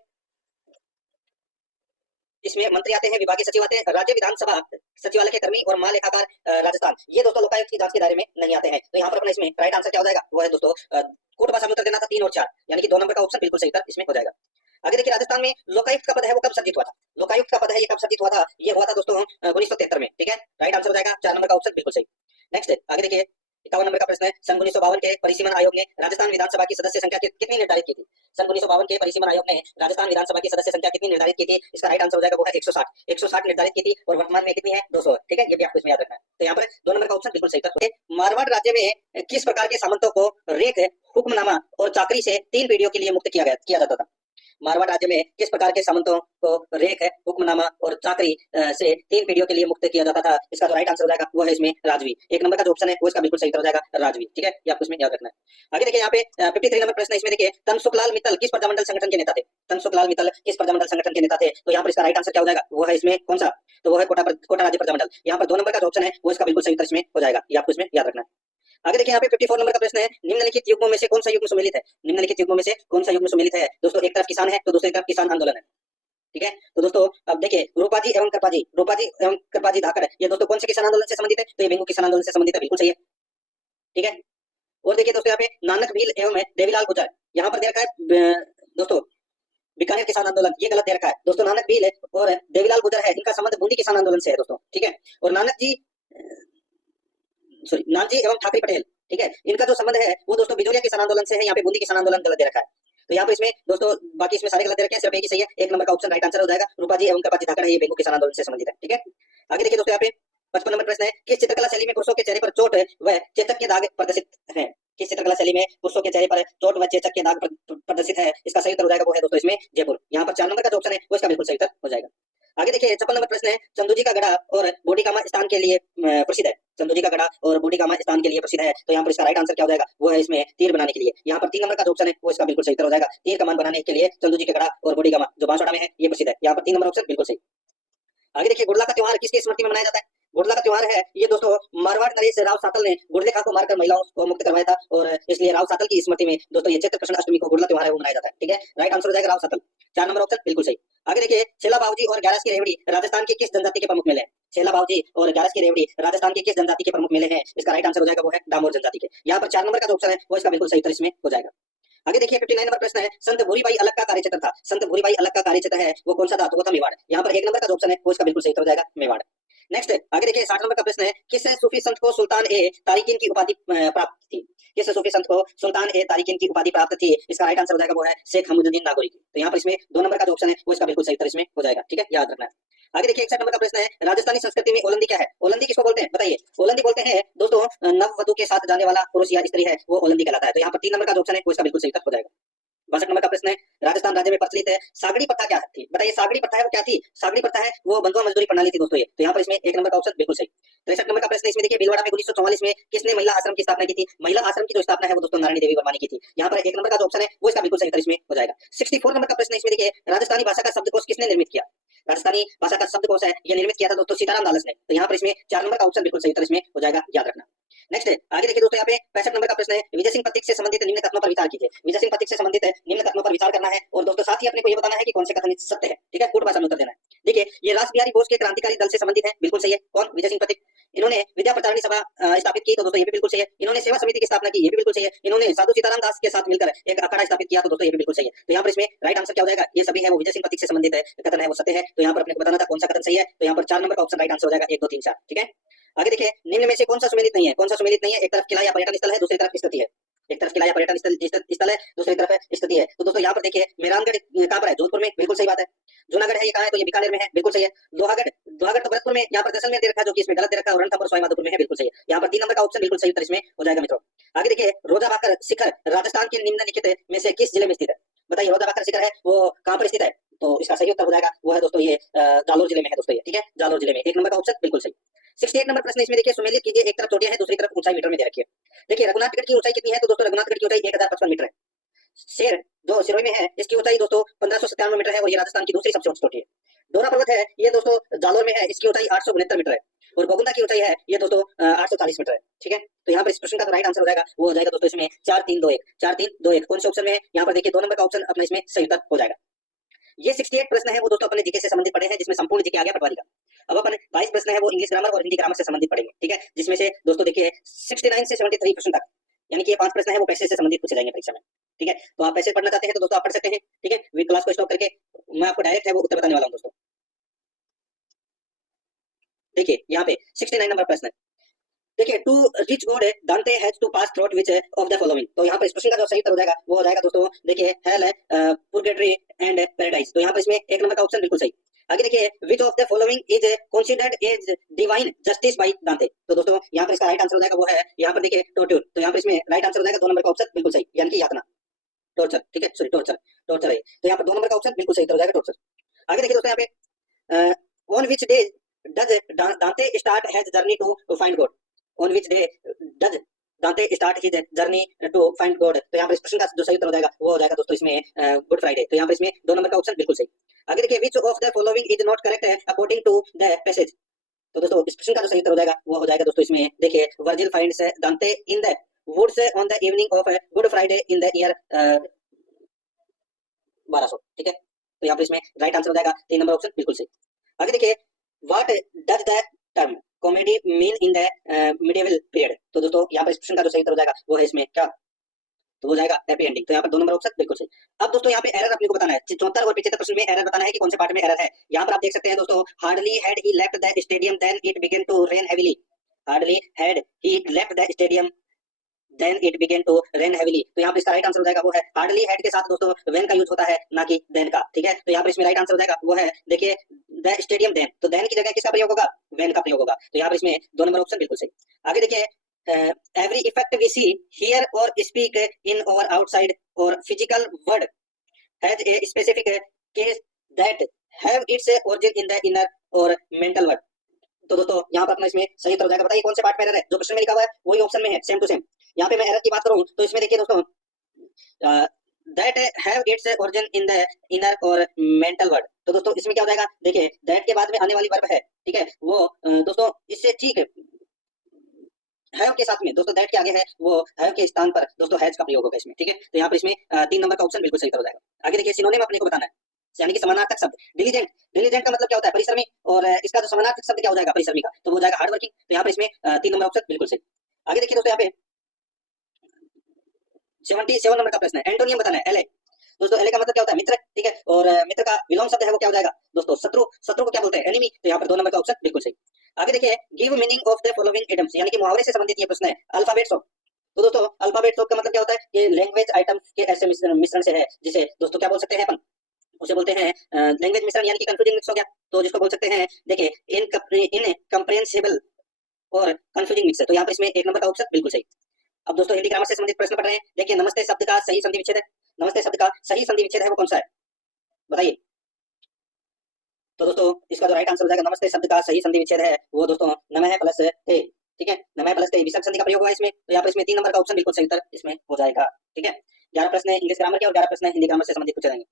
इसमें मंत्री आते हैं, विभागीय सचिव आते हैं, राज्य विधानसभा सचिवालय के कर्मी और महालेखाकार राजस्थान, ये दोस्तों लोकायुक्त की जांच के दायरे में नहीं आते हैं। तो यहाँ पर अपना इसमें राइट आंसर क्या हो जाएगा? वो है दोस्तों कोट भाषा में उत्तर देना था 3 और 4, यानी कि 2 नंबर का ऑप्शन बिल्कुल सही उत्तर इसमें हो जाएगा। आगे देखिए राजस्थान में लोकायुक्त का पद है वो कब सर्जित हुआ था? लोकायुक्त का पद है ये कब सर्जित हुआ था? ये हुआ था दोस्तों 1973 में। ठीक है, राइट आंसर हो जाएगा 4 नंबर का ऑप्शन बिल्कुल सही। नेक्स्ट आगे देखिए 51 नंबर का प्रश्न है, सन 1952 के परिसीमन आयोग ने राजस्थान विधानसभा की सदस्य संख्या कितनी निर्धारित की थी? सन 1952 के परिसीमन आयोग ने राजस्थान विधानसभा की सदस्य संख्या कितनी निर्धारित की थी? इसका राइट आंसर हो जाएगा वो है 160 निर्धारित की थी, और वर्तमान में कितनी है? 200। ठीक है, ये भी आपको इसमें याद रखना है। तो यहाँ पर 2 नंबर का ऑप्शन बिल्कुल सही था। मारवाड़ राज्य में किस प्रकार के सामंतों को रेख, हुक्मनामा और चाकरी से 3 पीढ़ियों के लिए मुक्त किया जाता था? मारवाड़ राज्य में किस प्रकार के सामंतों को रेख, हुक्मनामा और चाकरी से 3 पीढ़ियों के लिए मुक्त किया जाता था? इसका जो राइट आंसर हो जाएगा वो है इसमें राजवी। 1 नंबर का जो ऑप्शन है वो इसका बिल्कुल सही उत्तर हो जाएगा राजवी। ठीक है, ये आपको इसमें याद रखना है। आगे देखिए यहाँ पे 53 नंबर प्रश्न है, इसमें देखिए तनसुखलाल मित्तल किस प्रजामंडल संगठन के नेता थे? तनसुखलाल मित्तल किस प्रजामंडल संगठन के नेता थे? तो यहाँ पर इसका राइट आंसर क्या हो जाएगा? वो है इसमें कौन सा? तो वो है कोटा राज्य प्रजामंडल। यहाँ पर 2 नंबर का जो ऑप्शन है वो इसका बिल्कुल सही उत्तर इसमें हो जाएगा, ये आपको इसमें याद रखना है। आगे देखिए यहाँ पे 54 नंबर का प्रश्न है, निम्नलिखित युग्मों में से कौन सा युग्म सुमेलित है? निम्नलिखित युग्मों में से कौन सा युग्म सुमेलित है? दोस्तों एक तरफ किसान है तो दूसरी तरफ किसान आंदोलन है। ठीक है, तो दोस्तों अब देखिए रूपाजी एवं कृपाजी धाकड़, ये दोस्तों कौन से किसान आंदोलन से संबंधित है? तो ये बेंगू किसान आंदोलन से संबंधित है, बिल्कुल सही है। ठीक है, और देखिए दोस्तों यहाँ पे नानक भील एवं देवीलाल गुजर, यहाँ पर दे रखा है दोस्तों बीकानेर किसान आंदोलन, ये गलत दे रखा है दोस्तों। नानक भील और देवीलाल गुजर है, इनका संबंध बूंदी किसान आंदोलन से है दोस्तों। ठीक है, और नानजी एवं ठाकरे पटेल, ठीक है, इनका जो संबंध है वो दोस्तों बिजोलिया किसान आंदोलन से है। यहाँ पे बूंदी किसान आंदोलन गलत दे रखा है। तो यहाँ पर इसमें दोस्तों बाकी इसमें सारे गलत दे रखे हैं, सिर्फ एक ही सही है। 1 नंबर का ऑप्शन राइट आंसर हो जाएगा, रूपाजी एवं कृपाजी धाकड़ है, ये बेंगू किसान आंदोलन से संबंधित है। ठीक है, आगे देखिए दोस्तों यहाँ पे 55 नंबर प्रश्न है, किस चित्रकला शैली में पुरुषों के चेहरे पर चोट व चेचक के दाग प्रदर्शित है? किस चित्रकला शैली में पुरुषों के चेहरे पर चोट व चेचक के दाग प्रदर्शित है? इसका सही उत्तर हो जाएगा वो है दोस्तों इसमें जयपुर। यहाँ पर 4 नंबर का जो ऑप्शन है वो इसका बिल्कुल सही उत्तर हो जाएगा। आगे देखिए 56 नंबर प्रश्न है, चंदूजी का गढ़ा और बोडिकामा स्थान के लिए प्रसिद्ध है। चंदूजी का गढ़ा और बोडिकामा स्थान के लिए प्रसिद्ध है। तो यहाँ पर इसका राइट आंसर क्या हो जाएगा? वो है इसमें तीर बनाने के लिए। यहाँ पर 3 नंबर का जो ऑप्शन है वो इसका बिल्कुल सही उत्तर हो जाएगा। तीर कमान बनाने के लिए चंदूजी का गढ़ा और बोडिकामा जो बांसवाड़ा में है ये प्रसिद्ध है। यहाँ पर 3 नंबर ऑप्शन बिल्कुल सही। आगे देखिए गुड़ला का त्योहार किसकी स्मृति में मनाया जाता है? गुड़ला का त्योहार है ये दोस्तों मारवाड़ नरेश राव सातल ने गुड़लेखा को मारकर महिलाओं को मुक्त करवाया था, और इसलिए राव सातल की स्मृति में दोस्तों ये चैत्र कृष्ण अष्टमी को गुड़ला त्योहार है वो मनाया जाता है। ठीक है, राइट आंसर हो जाएगा राव सातल। 4 नंबर ऑप्शन बिल्कुल सही। आगे देखिए छेला बावजी और ग्यारस की रेवड़ी राजस्थान की किस जनजाति के प्रमुख मेले हैं? छेला बावजी और ग्यारस की रेवड़ी राजस्थान की किस जनजाति के प्रमुख मेले हैं? इसका राइट आंसर हो जाएगा वो है डामोर जनजाति के। यहाँ पर 4 नंबर का जो ऑप्शन है वो इसका बिल्कुल सही उत्तर इसमें हो जाएगा। आगे देखिए 59 नंबर प्रश्न है, संत भूरीबाई अलग का कार्यक्षेत्र था। संत भूरीबाई अलग का कार्यक्षेत्र है वो कौन सा था? तो वो था मेवाड़। यहाँ पर 1 नंबर का जो ऑप्शन है वो इसका बिल्कुल सही उत्तर हो जाएगा मेवाड़। नेक्स्ट आगे देखिए 60 नंबर का प्रश्न है, किस सूफी संत को सुल्तान ए तारिकीन की उपाधि प्राप्त थी? किस सूफी संत को सुल्तान ए तारिकीन की उपाधि प्राप्त थी? इसका राइट आंसर हो जाएगा वो है शेख हमुदुद्दीन नागौरी की। तो यहाँ पर इसमें 2 नंबर का जो ऑप्शन है वो इसका बिल्कुल सही उत्तर इसमें हो जाएगा। ठीक है, याद रखना है। आगे देखिए 61 नंबर का प्रश्न है, राजस्थानी संस्कृति में ओलंदी क्या है? ओलंदी किसको बोलते हैं बताइए? ओलंदी बोलते हैं दोस्तों नववधु के साथ जाने वाला पुरुष या स्त्री है वो ओलंदी कहलाता है। तो यहाँ पर 3 नंबर का जो ऑप्शन है वो इसका बिल्कुल सही उत्तर हो जाएगा। 62 नंबर का प्रश्न है, राजस्थान राज्य में प्रचलित है सागड़ी प्रथा क्या थी? बताइए सागड़ी प्रथा है वो क्या थी? सागड़ी प्रथा है वो बंधुआ मजदूरी प्रणाली थी दोस्तों ये। तो यहाँ पर इसमें 1 नंबर का ऑप्शन बिल्कुल सही। 63 नंबर का प्रश्न इसमें देखिए भीलवाड़ा में 1944 में किसने महिला आश्रम की स्थापना की थी? महिला आश्रम की जो स्थापना है वो दोस्तों नारायणी देवी वर्मा ने की थी। यहाँ पर 1 नंबर का जो ऑप्शन है वो इसका बिल्कुल सही उत्तर इसमें हो जाएगा। 64 नंबर का प्रश्न इसमें देखिए राजस्थानी भाषा का शब्दकोश किसने निर्मित किया? राजस्थानी भाषा का शब्दकोश है ये निर्मित किया था दोस्तों सीताराम दालस ने। तो यहाँ पर इसमें 4 नंबर का ऑप्शन बिल्कुल सही उत्तर इसमें हो जाएगा, याद रखना। नेक्स्ट आगे देखिए दोस्तों यहाँ पे 65 नंबर का प्रश्न है, विजय सिंह प्रतीक से संबंधित निम्न कथनों पर विचार कीजिए। विजय सिंह प्रतीक से संबंधित निम्न कथनों पर विचार करना है, और दोस्तों साथ ही अपने को ये बताना है कि कौन से कथन सत्य है। ठीक है, कोट भाषा में उत्तर देना है। देखिए ये रास बिहारी बोस के क्रांतिकारी दल से संबंधित है, बिल्कुल सही है। कौन? विजय सिंह प्रतीक। इन्होंने विद्या प्रचारणी सभा स्थापित की, तो दोस्तों ये भी बिल्कुल सही है। इन्होंने सेवा समिति की स्थापना की, ये भी बिल्कुल सही है। इन्होंने साधु सीताराम दास के साथ मिलकर एक अखाड़ा स्थापित किया, तो दोस्तों ये भी बिल्कुल सही है। तो यहाँ पर इसमें राइट आंसर क्या हो जाएगा? ये सभी है वो विजय सिंह प्रतीक से संबंधित है कथन है वो सत्य है। तो यहाँ पर अपने को बताना था कौन सा कथन सही है। तो यहाँ पर 4 नंबर का ऑप्शन राइट आंसर हो जाएगा 1 2 3 4। ठीक है, आगे देखिए निम्न में से कौन सा सुमेलित नहीं है? कौन सा सुमेलित नहीं है? एक तरफ किला या पर्यटन स्थल है, दूसरी तरफ स्थिति है। एक तरफ किला या पर्यटन स्थल है, दूसरी तरफ स्थिति है। तो दोस्तों यहाँ पर देखिए मेहरानगढ़ कहाँ पर है? जोधपुर में, बिल्कुल सही बात है। जूनागढ़ है ये कहाँ है? तो ये बीकानेर में है, बिल्कुल सही है। लोहागढ़ द्वागर तो भरतपुर में यहाँ पर जैसलमेर दे रखा है जो कि इसमें गलत दे रखा है, और रणथंभौर सवाईमाधोपुर में है, बिल्कुल सही है। यहाँ पर 3 नंबर का ऑप्शन बिल्कुल सही उत्तर इसमें हो जाएगा मित्रों। आगे देखिए, रोजाबाकर शिखर राजस्थान के निम्नलिखित में से किस जिले में स्थित है? बताइए, रोजाबाकर शिखर है वो कहाँ पर स्थित है? तो इसका सही उत्तर हो जाएगा वो है दोस्तों ये जालोर जिले में है दोस्तों ये, ठीक है, जालोर जिले में। 1 नंबर का ऑप्शन बिल्कुल सही। 68 नंबर प्रश्न इसमें देखिए, सुमेलित कीजिए, एक तरफ चोटियां है दूसरी तरफ ऊंचाई मीटर में दे रखी है। देखिए, रघुनाथगढ़ की ऊंचाई कितनी है? तो दोस्तों रघुनाथगढ़ की ऊंचाई 1055 मीटर है। शेर जो सिरोही में है इसकी ऊंचाई दोस्तों 1597 मीटर है, और ये राजस्थान की दूसरी सबसे ऊंची चोटी है। डोरा पर्वत है ये दोस्तों जालोर में है, इसकी ऊंचाई 869 मीटर है, और गोगुंदा की ऊंचाई है ये दोस्तों 840 मीटर है, ठीक है। तो यहाँ पर इस प्रश्न का राइट आंसर हो जाएगा वो हो जाएगा दोस्तों इसमें 4321 4321। कौन से ऑप्शन में है? यहाँ पर देखिए 2 नंबर का ऑप्शन अपना इसमें सही उत्तर हो जाएगा। ये 68 प्रश्न है वो दोस्तों अपने जीके से संबंधित पढ़े हैं, जिसमें संपूर्ण जीके आ गया पटवारी का। अब अपन 22 प्रश्न है वो इंग्लिश ग्रामर और हिंदी ग्रामर से संबंधित पढ़ेंगे, ठीक है, जिसमें से दोस्तों देखिए 69 से 73 प्रश्न तक, यानी कि ये 5 प्रश्न है वो पैसे से संबंधित पूछे जाएंगे परीक्षा में, ठीक है। तो आप पैसे पढ़ना चाहते हैं तो दोस्तों आप पढ़ सकते हैं, ठीक है। वीडियो क्लास को स्टॉप करके मैं आपको डायरेक्ट है वो उत्तर बताने वाला हूँ दोस्तों। देखिए यहाँ पे 69 नंबर प्रश्न है। देखिए, to reach God Dante has to pass through which of the following. तो यहाँ पर इस प्रश्न का जो सही उत्तर हो जाएगा वो हो जाएगा दोस्तों देखिए हेल पुर्गेटरी एंड पैराडाइज। तो यहाँ पर इसमें 1 नंबर का ऑप्शन बिल्कुल सही। आगे देखिए, which of the following is considered as divine justice by Dante. तो दोस्तों यहाँ पर इसका राइट आंसर हो जाएगा वो है यहाँ पर देखिए टॉर्चर। तो यहाँ पर इसमें राइट आंसर हो जाएगा 2 नंबर का ऑप्शन बिल्कुल सही, यानी कि यातना, टॉर्चर, ठीक है, सॉरी टॉर्चर, टॉर्चर है। तो यहाँ पर 2 नंबर का ऑप्शन बिल्कुल सही उत्तर हो जाएगा टॉर्चर। आगे देखिए दोस्तों यहाँ पे on which day does Dante start has journey to find God. On which day does Dante start his journey to find God. तो यहाँ पर इस प्रश्न का जो सही उत्तर हो जाएगा वो हो जाएगा दोस्तों इसमें गुड फ्राइडे। तो यहाँ पर इसमें 2 नंबर का ऑप्शन बिल्कुल सही। आगे देखिए, which of the following is not correct according to the passage. तो दोस्तों इस प्रश्न का जो सही उत्तर हो जाएगा वो हो जाएगा दोस्तों इसमें देखिए, Virgil finds Dante in the woods on the evening of Good Friday in the year 1200, ठीक है। तो यहाँ पर इसमें राइट आंसर हो जाएगा 3 नंबर ऑप्शन बिल्कुल सही। आगे देखिए, what does the term comedy mean in the medieval period. तो दोस्तों यहाँ पर इस प्रश्न का जो सही उत्तर हो जाएगा वो है इसमें क्या? तो हो जाएगा हैप्पी एंडिंग। तो यहाँ पर 2 नंबर ऑप्शन बिल्कुल सही। अब दोस्तों यहाँ पे एरर अपने को बताना है, 74 और 75 प्रश्न में एरर बताना है कि कौन से पार्ट में एरर है। यहाँ पर आप देख सकते हैं दोस्तों, hardly had he left the stadium then it began to rain heavily. Hardly had he left the stadium then it began to rain heavily. तो यहाँ पर इसका राइट आंसर हो जाएगा वो है हार्डली हैड के साथ दोस्तों व्हेन का यूज होता है, ना कि देन का, ठीक है। तो यहाँ पर इसमें राइट आंसर हो जाएगा वो है देखिए द स्टेडियम देन। तो देन की जगह किसका प्रयोग होगा? व्हेन का प्रयोग होगा। तो यहाँ पर इसमें 2 नंबर ऑप्शन बिल्कुल सही। आगे देखिए, every effect we see, hear or speak in or outside or physical world has a specific case that have its origin in the inner or mental world। तो दोस्तों यहाँ पर अपना इसमें सही उत्तर हो जाएगा। बताइए कौन से पार्ट में एरर है? जो प्रश्न में लिखा हुआ है वही ऑप्शन में है, सेम टू सेम। यहाँ पे मैं एरर की बात करूँ तो इसमें देखिए दोस्तों that have its origin in the inner or mental world। तो दोस्तों इसमें क्या हो जाएगा? देखिए that के बाद में आने वाली वर्ब है, ठीक है, वो दोस्तों इससे ठीक हैव के साथ में दोस्तों दैट के आगे है वो हैव के स्थान पर दोस्तों हैज का प्रयोग होगा इसमें, ठीक है। तो यहाँ पर इसमें 3 नंबर का ऑप्शन बिल्कुल सही हो जाएगा। आगे देखिए, सिनोनिम अपने को बताना है, यानी कि समानार्थक शब्द। डिलीजेंट, डिलीजेंट का मतलब क्या होता है? परिश्रमी, और इसका जो समानार्थक शब्द क्या हो जाएगा परिश्रमी का? तो वो हो जाएगा हार्ड वर्किंग। तो यहाँ पर इसमें 3 नंबर ऑप्शन बिल्कुल सही। आगे देखिए दोस्तों यहाँ पे 77 नंबर का प्रश्न है, एंटोनियम बताना है, एले। दोस्तों एले का मतलब क्या होता है? मित्र, ठीक है, और मित्र का विलोम शब्द है वो क्या हो जाएगा दोस्तों? शत्रु। शत्रु को क्या बोलते हैं? एनिमी। तो यहाँ पर 2 नंबर का ऑप्शन बिल्कुल सही। आगे देखिए, give meaning of the following items, यानी कि मुहावरे से संबंधित ये प्रश्न है। अल्फाबेट ऑफ, तो दोस्तों अल्फाबेट ऑफ का मतलब क्या होता है? ये लैंग्वेज आइटम्स के ऐसे मिश्रण से है जिसे दोस्तों क्या बोल सकते हैं अपन? उसे बोलते हैं लैंग्वेज मिश्रण, यानी कि कंफ्यूजिंग मिक्स हो गया, तो जिसको बोल सकते हैं देखिए इनकम्प्रेहेंसिबल और कंफ्यूजिंग मिक्स। तो यहाँ पर इसमें 1 नंबर का ऑप्शन बिल्कुल सही। अब दोस्तों हिंदी ग्रामर से संबंधित प्रश्न पढ़ रहे हैं। देखिए, नमस्ते शब्द का सही संधि विच्छेद है, नमस्ते शब्द का सही संधि विच्छेद है वो कौन सा है? बताइए। तो दोस्तों इसका जो राइट आंसर हो जाएगा, नमस्ते शब्द का सही संधि विच्छेद है वो दोस्तों नमः प्लस ते, ठीक है, नमः प्लस ते विसर्ग संधि का प्रयोग हुआ इसमें। तो यहाँ पर इसमें 3 नंबर का ऑप्शन बिल्कुल सही उत्तर इसमें हो जाएगा, ठीक है। 11 प्रश्न इंग्लिश ग्रामर के और 11 प्रश्न हिंदी ग्रामर से संबंधित पूछे जाएंगे।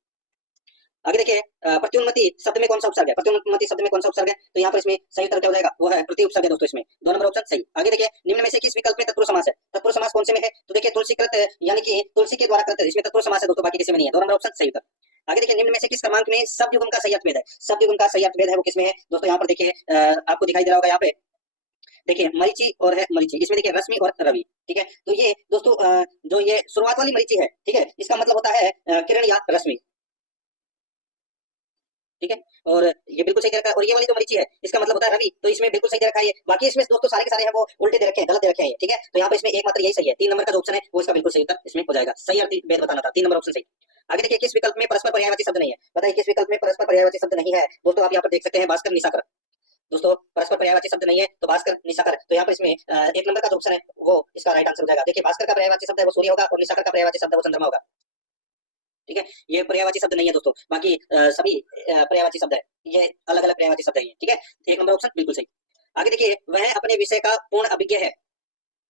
आगे देखिए, प्रत्युन्नति शब्द में कौन सा उपसर्ग है? प्रत्युन्नति शब्द में कौन सा उपसर्ग है? तो यहाँ पर इसमें सही उत्तर क्या हो जाएगा? वो है प्रति उपसर्ग है दोस्तों इसमें। 2 नंबर ऑप्शन सही। आगे देखिए, निम्न में से किस विकल्प में तत्पुरुष समास है? तत्पुरुष समास कौन से में है? तो देखिए तुलसीकृत, यानी कि तुलसी के द्वारा कृत, इसमें तत्पुरुष समास है दोस्तों, बाकी किसी में नहीं है। 2 नंबर ऑप्शन सही उत्तर। आगे देखिए, निम्न में से किस क्रमांक में शब्द युग्म का सही अर्थभेद है? शब्द युग्म का सही अर्थभेद है वो किसमें है दोस्तों? यहाँ पर देखिए आपको दिखाई दे रहा होगा, यहाँ पे देखिए मरीची और है मरीची, इसमें देखिए रश्मि और रवि, ठीक है। तो ये दोस्तों जो ये शुरुआत वाली मरीची है, ठीक है, इसका मतलब होता है किरण या रश्मि, ठीक है, और ये बिल्कुल सही दे रखा है। और ये वाली जो मरीची है इसका मतलब होता है रवि, तो इसमें बिल्कुल सही दे रखा है ये। बाकी इसमें दोस्तों सारे के सारे हैं वो उल्टे दे रखे हैं, गलत दे रखे हैं, ठीक है। तो यहाँ पे इसमें एकमात्र यही सही है, 3 नंबर का जो ऑप्शन है वो इसका बिल्कुल सही उत्तर इसमें हो जाएगा। सही अर्थभेद बताना था, 3 नंबर ऑप्शन सही। आगे देखिए, किस विकल्प में परस्पर पर्यायवाची शब्द नहीं है? बताइए किस विकल्प में परस्पर पर्यायवाची शब्द नहीं है दोस्तों? आप यहाँ पर देख सकते हैं भास्कर निशाकर, दोस्तों परस्पर पर्यायवाची शब्द नहीं है तो भास्कर निशाकर, तो यहाँ पर इसमें एक नंबर का जो ऑप्शन है वो इसका राइट आंसर हो जाएगा। देखिए भास्कर का पर्यायवाची शब्द है वो सूर्य होगा और निशाकर का पर्यायवाची शब्द है वो चंद्रमा होगा। ठीक है, ये पर्यायवाची शब्द नहीं है दोस्तों, बाकी सभी पर्यायवाची शब्द है, ये अलग अलग पर्यायवाची शब्द है। ठीक है, एक नंबर ऑप्शन बिल्कुल सही। आगे देखिए, वह अपने विषय का पूर्ण अभिज्ञ है,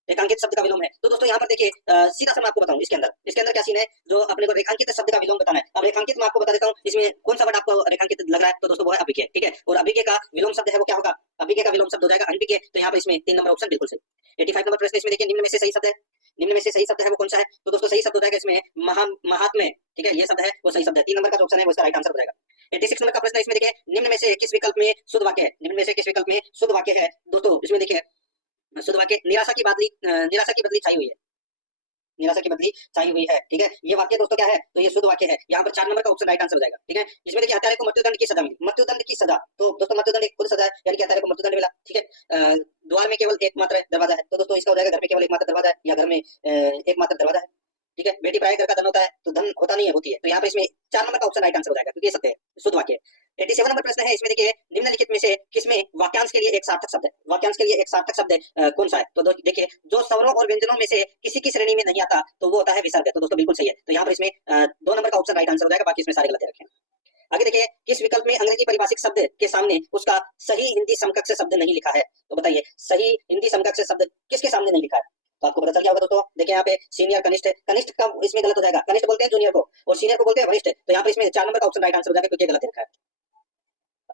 रेखांकित शब्द का विलोम है। तो दोस्तों यहाँ पर देखिए सीधा सा मैं आपको बताऊं, इसके अंदर क्या सीन है, जो अपने को रेखांकित शब्द का विलोम बताना है। अब रेखांकित मैं आपको बता देता हूँ, इसमें कौन सा वर्ड आपको रेखांकित लग रहा है, तो दोस्तों वो है अभिज्ञ। ठीक है, और अभिज्ञ का विलोम शब्द है वो क्या होगा, अभिज्ञ का विलोम शब्द हो जाएगा अनभिज्ञ। तो यहाँ पर इसमें 3 नंबर ऑप्शन बिल्कुल सही। 85 नंबर प्रश्न इसमें देखिए, निम्न में से सही शब्द है, निम्न में से सही शब्द है वो कौन सा है, तो दोस्तों सही शब्द हो जाएगा इसमें महात्म्य। ठीक है, ये शब्द है वो सही शब्द है, 3 नंबर का जो ऑप्शन है वो इसका राइट आंसर हो जाएगा। 86 नंबर का प्रश्न इसमें देखिए, निम्न में से किस विकल्प में शुद्ध वाक्य है, निम्न में से किस विकल्प में शुद्ध वाक्य है। दोस्तों इसमें देखिए शुद्ध वाक्य, निराशा की बदली छाई हुई है, निराशा की बदली छाई हुई है। ठीक है, ये वाक्य दोस्तों क्या है, तो ये शुद्ध वाक्य है। यहाँ पर 4 नंबर का ऑप्शन राइट आंसर हो जाएगा। ठीक है, इसमें देखिए हत्यारे को मृत्युदंड की सजा मिली, मृत्युदंड की सजा, तो दोस्तों मृत्युदंड एक खुद सजा है, यानी कि हत्यारे को मृत्युदंड मिला। ठीक है, द्वार में केवल एकमात्र दरवाजा है, तो दोस्तों इसका हो जाएगा घर में केवल एकमात्र दरवाजा है, या घर में एकमात्र दरवाजा है। ठीक है, बेटी पराये घर का धन होता है, तो धन होता नहीं है, होती है। तो यहाँ पे इसमें 4 नंबर का ऑप्शन राइट आंसर हो जाएगा, क्योंकि ये सत्य है, शुद्ध वाक्य है। 87 नंबर प्रश्न है, इसमें देखिए निम्नलिखित में से किसमें वाक्यांश के लिए एक सार्थक शब्द है, वाक्यांश के लिए एक सार्थक शब्द कौन सा है, तो देखिए जो स्वरों और व्यंजनों में से किसी की श्रेणी में नहीं आता तो वो होता है विसर्ग। तो दोस्तों बिल्कुल सही है, तो यहाँ पर इसमें 2 नंबर का ऑप्शन राइट आंसर हो जाएगा, बाकी इसमें सारे गलत रखे। आगे देखिए, किस विकल्प में अंग्रेजी परिभाषिक शब्द के सामने उसका सही हिंदी समकक्ष शब्द नहीं लिखा है, तो बताइए सही हिंदी समकक्ष शब्द किसके सामने नहीं लिखा है, तो आपको पता चल गया होगा दोस्तों। देखिए यहाँ पे सीनियर कनिष्ठ, कनिष्ठ का इसमें गलत हो जाएगा, कनिष्ठ बोलते हैं जूनियर को और सीनियर को बोलते हैं वरिष्ठ, तो यहाँ पर इसमें 4 नंबर का ऑप्शन राइट आंसर हो जाएगा, क्योंकि गलत लिखा है।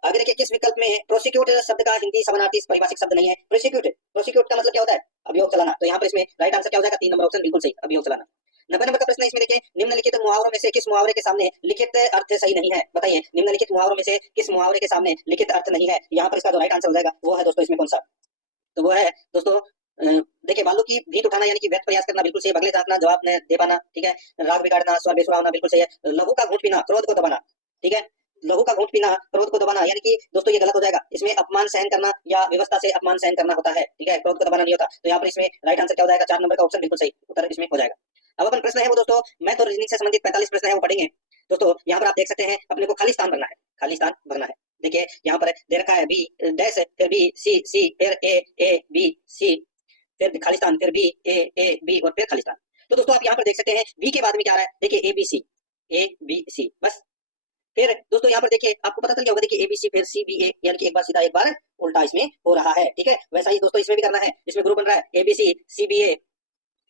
आगे देखिए, किस विकल्प में प्रोसिक्यूट शब्द का हिंदी समानार्थी परिभाषिक शब्द नहीं है, प्रोसिक्यूट, प्रोसिक्यूट का मतलब क्या होता है, अभियोग चलाना, तो यहाँ पर इसमें राइट आंसर क्या हो जाएगा, 3 नंबर ऑप्शन बिल्कुल सही, अभियोग चलाना। 90 नंबर का प्रश्न इसमें देखिए, निम्नलिखित मुहावरों में से किस मुहावरे के सामने लिखित अर्थ सही नहीं है, बताइए निम्नलिखित मुहावरों में से किस मुहावरे के सामने लिखित अर्थ नहीं है। यहाँ पर इसका जो राइट आंसर हो जाएगा वो है दोस्तों इसमें कौन सा, तो वो है दोस्तों देखिए बालू की भीत उठाना यानी कि व्यर्थ प्रयास करना बिल्कुल सही, बगले झांकना जवाब न दे पाना। ठीक है, राग बिगाड़ना, स्वर बेसुरा होना बिल्कुल सही है। लहू का घूंट पीना, क्रोध को दबाना। ठीक है, लहू का घूंट पीना, क्रोध को दबाना, यानी कि दोस्तों ये गलत हो जाएगा, इसमें अपमान सहन करना या व्यवस्था से अपमान सहन करना होता है। ठीक है, क्रोध को दबाना नहीं होता, तो यहाँ पर इसमें राइट आंसर क्या हो जाएगा, 4 नंबर का ऑप्शन बिल्कुल सही उत्तर इसमें हो जाएगा। अब अपन प्रश्न है वो दोस्तों मैथ और रीजनिंग से संबंधित 45 प्रश्न है वो पढ़ेंगे। दोस्तों यहाँ पर आप देख सकते हैं अपने को खाली स्थान भरना है, खाली स्थान भरना है। देखिए यहाँ पर दे रखा है बी डैश, फिर बी सी सी, फिर ए बी सी, फिर खाली स्थान, फिर बी ए बी और फिर खाली स्थान। तो दोस्तों आप यहाँ पर देख सकते हैं बी के बाद में क्या आ रहा है, देखिए ए बी सी बस। फिर दोस्तों यहाँ पर देखिए आपको पता चल गया होगा, देखिए एबीसी फिर सीबीए, यानी कि एक बार सीधा एक बार उल्टा इसमें हो रहा है। ठीक है, वैसा ही दोस्तों इसमें भी करना है, इसमें ग्रुप बन रहा है एबीसी सीबीए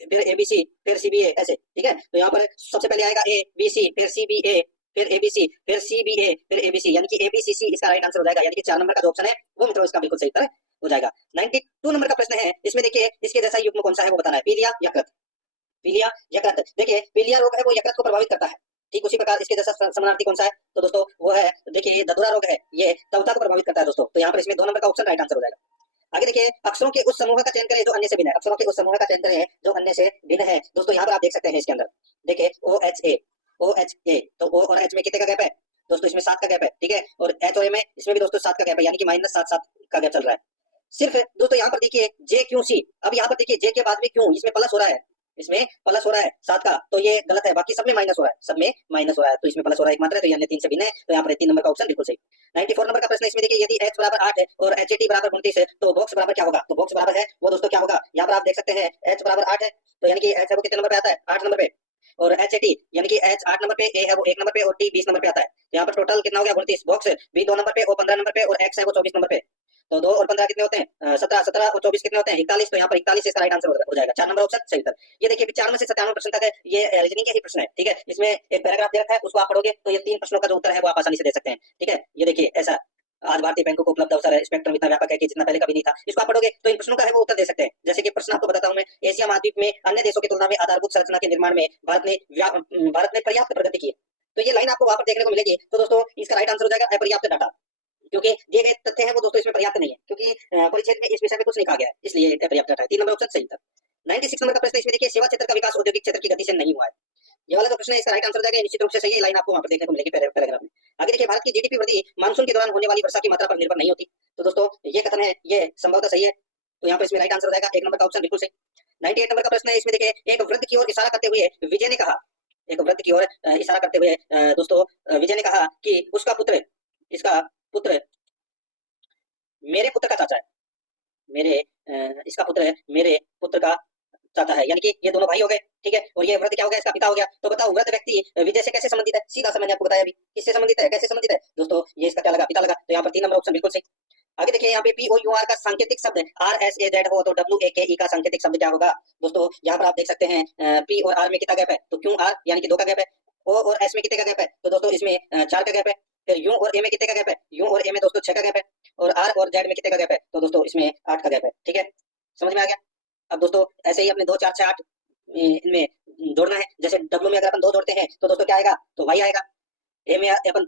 फिर एबीसी फिर सीबीए ऐसे। ठीक है, तो यहाँ पर सबसे पहले आएगा ए बी सी फिर सीबीए फिर एबीसी फिर सीबीए फिर एबीसी, यानी कि एबीसीसी इसका राइट आंसर हो जाएगा, यानी कि 4 नंबर का जो ऑप्शन है वो मित्रों इसका बिल्कुल सही उत्तर हो जाएगा। 92 नंबर का प्रश्न है, इसमें देखिए इसके जैसा युग्म कौन सा है वो बताना है, पीलिया यकृत, पीलिया यकृत। देखिए पीलिया रोग है वो यकृत को प्रभावित करता है, ठीक उसी प्रकार इसके जैसा समानार्थी कौन सा है, तो दोस्तों वो है देखिए ये ददुरा रोग है, ये त्वचा को प्रभावित करता है दोस्तों, तो यहाँ पर इसमें 2 नंबर का ऑप्शन राइट आंसर हो जाएगा। आगे देखिए अक्षरों के उस समूह का चयन करें जो अन्य से भिन्न है, अक्षरों के उस समूह का चयन करें जो अन्य से भिन्न है। दोस्तों यहाँ पर आप देख सकते हैं इसके अंदर देखिए ओ एच ए, तो ओ और एच में कितने का गैप है दोस्तों, इसमें 7 का गैप है। ठीक है, और एच और ए में इसमें भी दोस्तों 7 का गैप है, यानी कि -7 का गैप चल रहा है। सिर्फ दोस्तों यहाँ पर देखिए जे क्यू सी, अब यहाँ पर देखिए जे के बाद में क्यों, इसमें प्लस हो रहा है, इसमें प्लस हो रहा है 7 का, तो ये गलत है, बाकी सब में माइनस हो रहा है, सब में माइनस हो रहा है, तो इसमें प्लस हो रहा है एक मात्र है, तो यानी 3 से भिन्न है, तो यहाँ पर 3 नंबर का ऑप्शन बिल्कुल सही। 94 नंबर का प्रश्न इसमें देखिए यदि h बराबर 8 है और HAT बराबर 29 है तो बॉक्स बराबर क्या होगा, तो बॉक्स बराबर है वो दोस्तों क्या होगा, यहाँ पर आप देख सकते हैं h बराबर 8 है, तो यानी कि h है वो कितने नंबर पे आता है, 8 नंबर पे, और HAT यानी कि h 8 नंबर पे, a है वो 1 नंबर पे और t 20 नंबर पे आता है, तो यहाँ पर टोटल कितना हो गया 29, बॉक्स b 2 नंबर पे, o 15 नंबर पे और x है वो 24 नंबर पे, तो 2 और 15 कितने होते हैं 17, 17 और 24 कितने होते हैं 41, तो यहाँ पर 41 इसका राइट आंसर हो जाएगा, 4 नंबर ऑप्शन सही उत्तर। ये देखिए 95 से 97 प्रश्न तक है, ये रीजनिंग के ही प्रश्न है। ठीक है, इसमें एक पैराग्राफ दे रखा है, उसको आप पढ़ोगे तो ये 3 प्रश्नों का जो उत्तर है वो आप आसानी से दे सकते हैं। ठीक है, ये देखिए ऐसा आज भारतीय बैंकों को उपलब्ध अवसर है, स्पेक्ट्रम इतना व्यापक है कि जितना पहले कभी नहीं था, इसको आप पढ़ोगे तो इन प्रश्नों का है वो उत्तर दे सकते हैं। जैसे कि प्रश्न आपको बताता हूं मैं, एशिया महाद्वीप में अन्य देशों की तुलना में आधारभूत संरचना के निर्माण में भारत ने पर्याप्त प्रगति की, तो ये लाइन आपको वहां पर देखने को मिलेगी, तो दोस्तों इसका राइट आंसर हो जाएगा अपर्याप्त डाटा, क्योंकि दिए गए तथ्य हैं वो दोस्तों इसमें पर्याप्त नहीं है, क्योंकि परिच्छेद में इस विषय में कुछ नहीं कहा गया है, इसलिए अपर्याप्त डाटा है, 3 नंबर ऑप्शन सही था। 96 नंबर का प्रश्न इसमें देखिए सेवा क्षेत्र का विकास औद्योगिक क्षेत्र की गति से नहीं हुआ है, ये वाला जो प्रश्न है इसका राइट आंसर हो जाएगा, निश्चित रूप से सही है, लाइन आपको वहां पर देखने को मिलेगी पैराग्राफ में। आगे देखिए भारत की जीडीपी वृद्धि मानसून के दौरान होने वाली वर्षा की मात्रा पर निर्भर नहीं होती, तो दोस्तों ये कथन है ये संभवतः सही है, तो यहाँ पर इसमें राइट आंसर हो जाएगा 1 नंबर का ऑप्शन बिल्कुल सही। 98 नंबर का प्रश्न है इसमें देखिए एक वृद्ध की ओर इशारा करते हुए विजय ने कहा, एक वृद्ध की ओर इशारा करते हुए दोस्तों विजय ने कहा कि उसका पुत्र, इसका पुत्र मेरे पुत्र का चाचा है, मेरे इसका पुत्र है, मेरे पुत्र का चाचा है, यानी कि ये दोनों भाई हो गए, ठीक है। और ये वृद्ध क्या हो गया, इसका पिता हो गया। तो बताओ वृद्ध व्यक्ति विजय से कैसे संबंधित है, सीधा सा मैंने आपको बताया अभी, किससे संबंधित है, कैसे संबंधित है दोस्तों, ये इसका क्या लगा, पिता लगा। तो यहाँ पर 3 नंबर ऑप्शन बिल्कुल सही। आगे देखिए यहाँ पे पी ओ यू आर का सांकेतिक शब्द आर एस ए जेड हो तो डब्ल्यू ए के ई का सांकेतिक शब्द क्या होगा दोस्तों। यहाँ पर आप देख सकते हैं पी और आर में कितना गैप है, तो क्यू आर यानी कि 2 का गैप है। ओ और एस में कितने का गैप है, तो दोस्तों इसमें 4 का गैप है। फिर यू और ए में कितने का गैप है, यू और ए में दोस्तों 6 का गैप है। और आर और जेड में कितने का गैप है, तो दोस्तों इसमें 8 का गैप है, ठीक है। समझ में आ गया। अब दोस्तों ऐसे ही अपने 2 4 6 8 इनमें जोड़ना है। जैसे डब्ल्यू में अगर अपन 2 जोड़ते हैं तो दोस्तों क्या आएगा, तो वाई आएगा। ए में अपन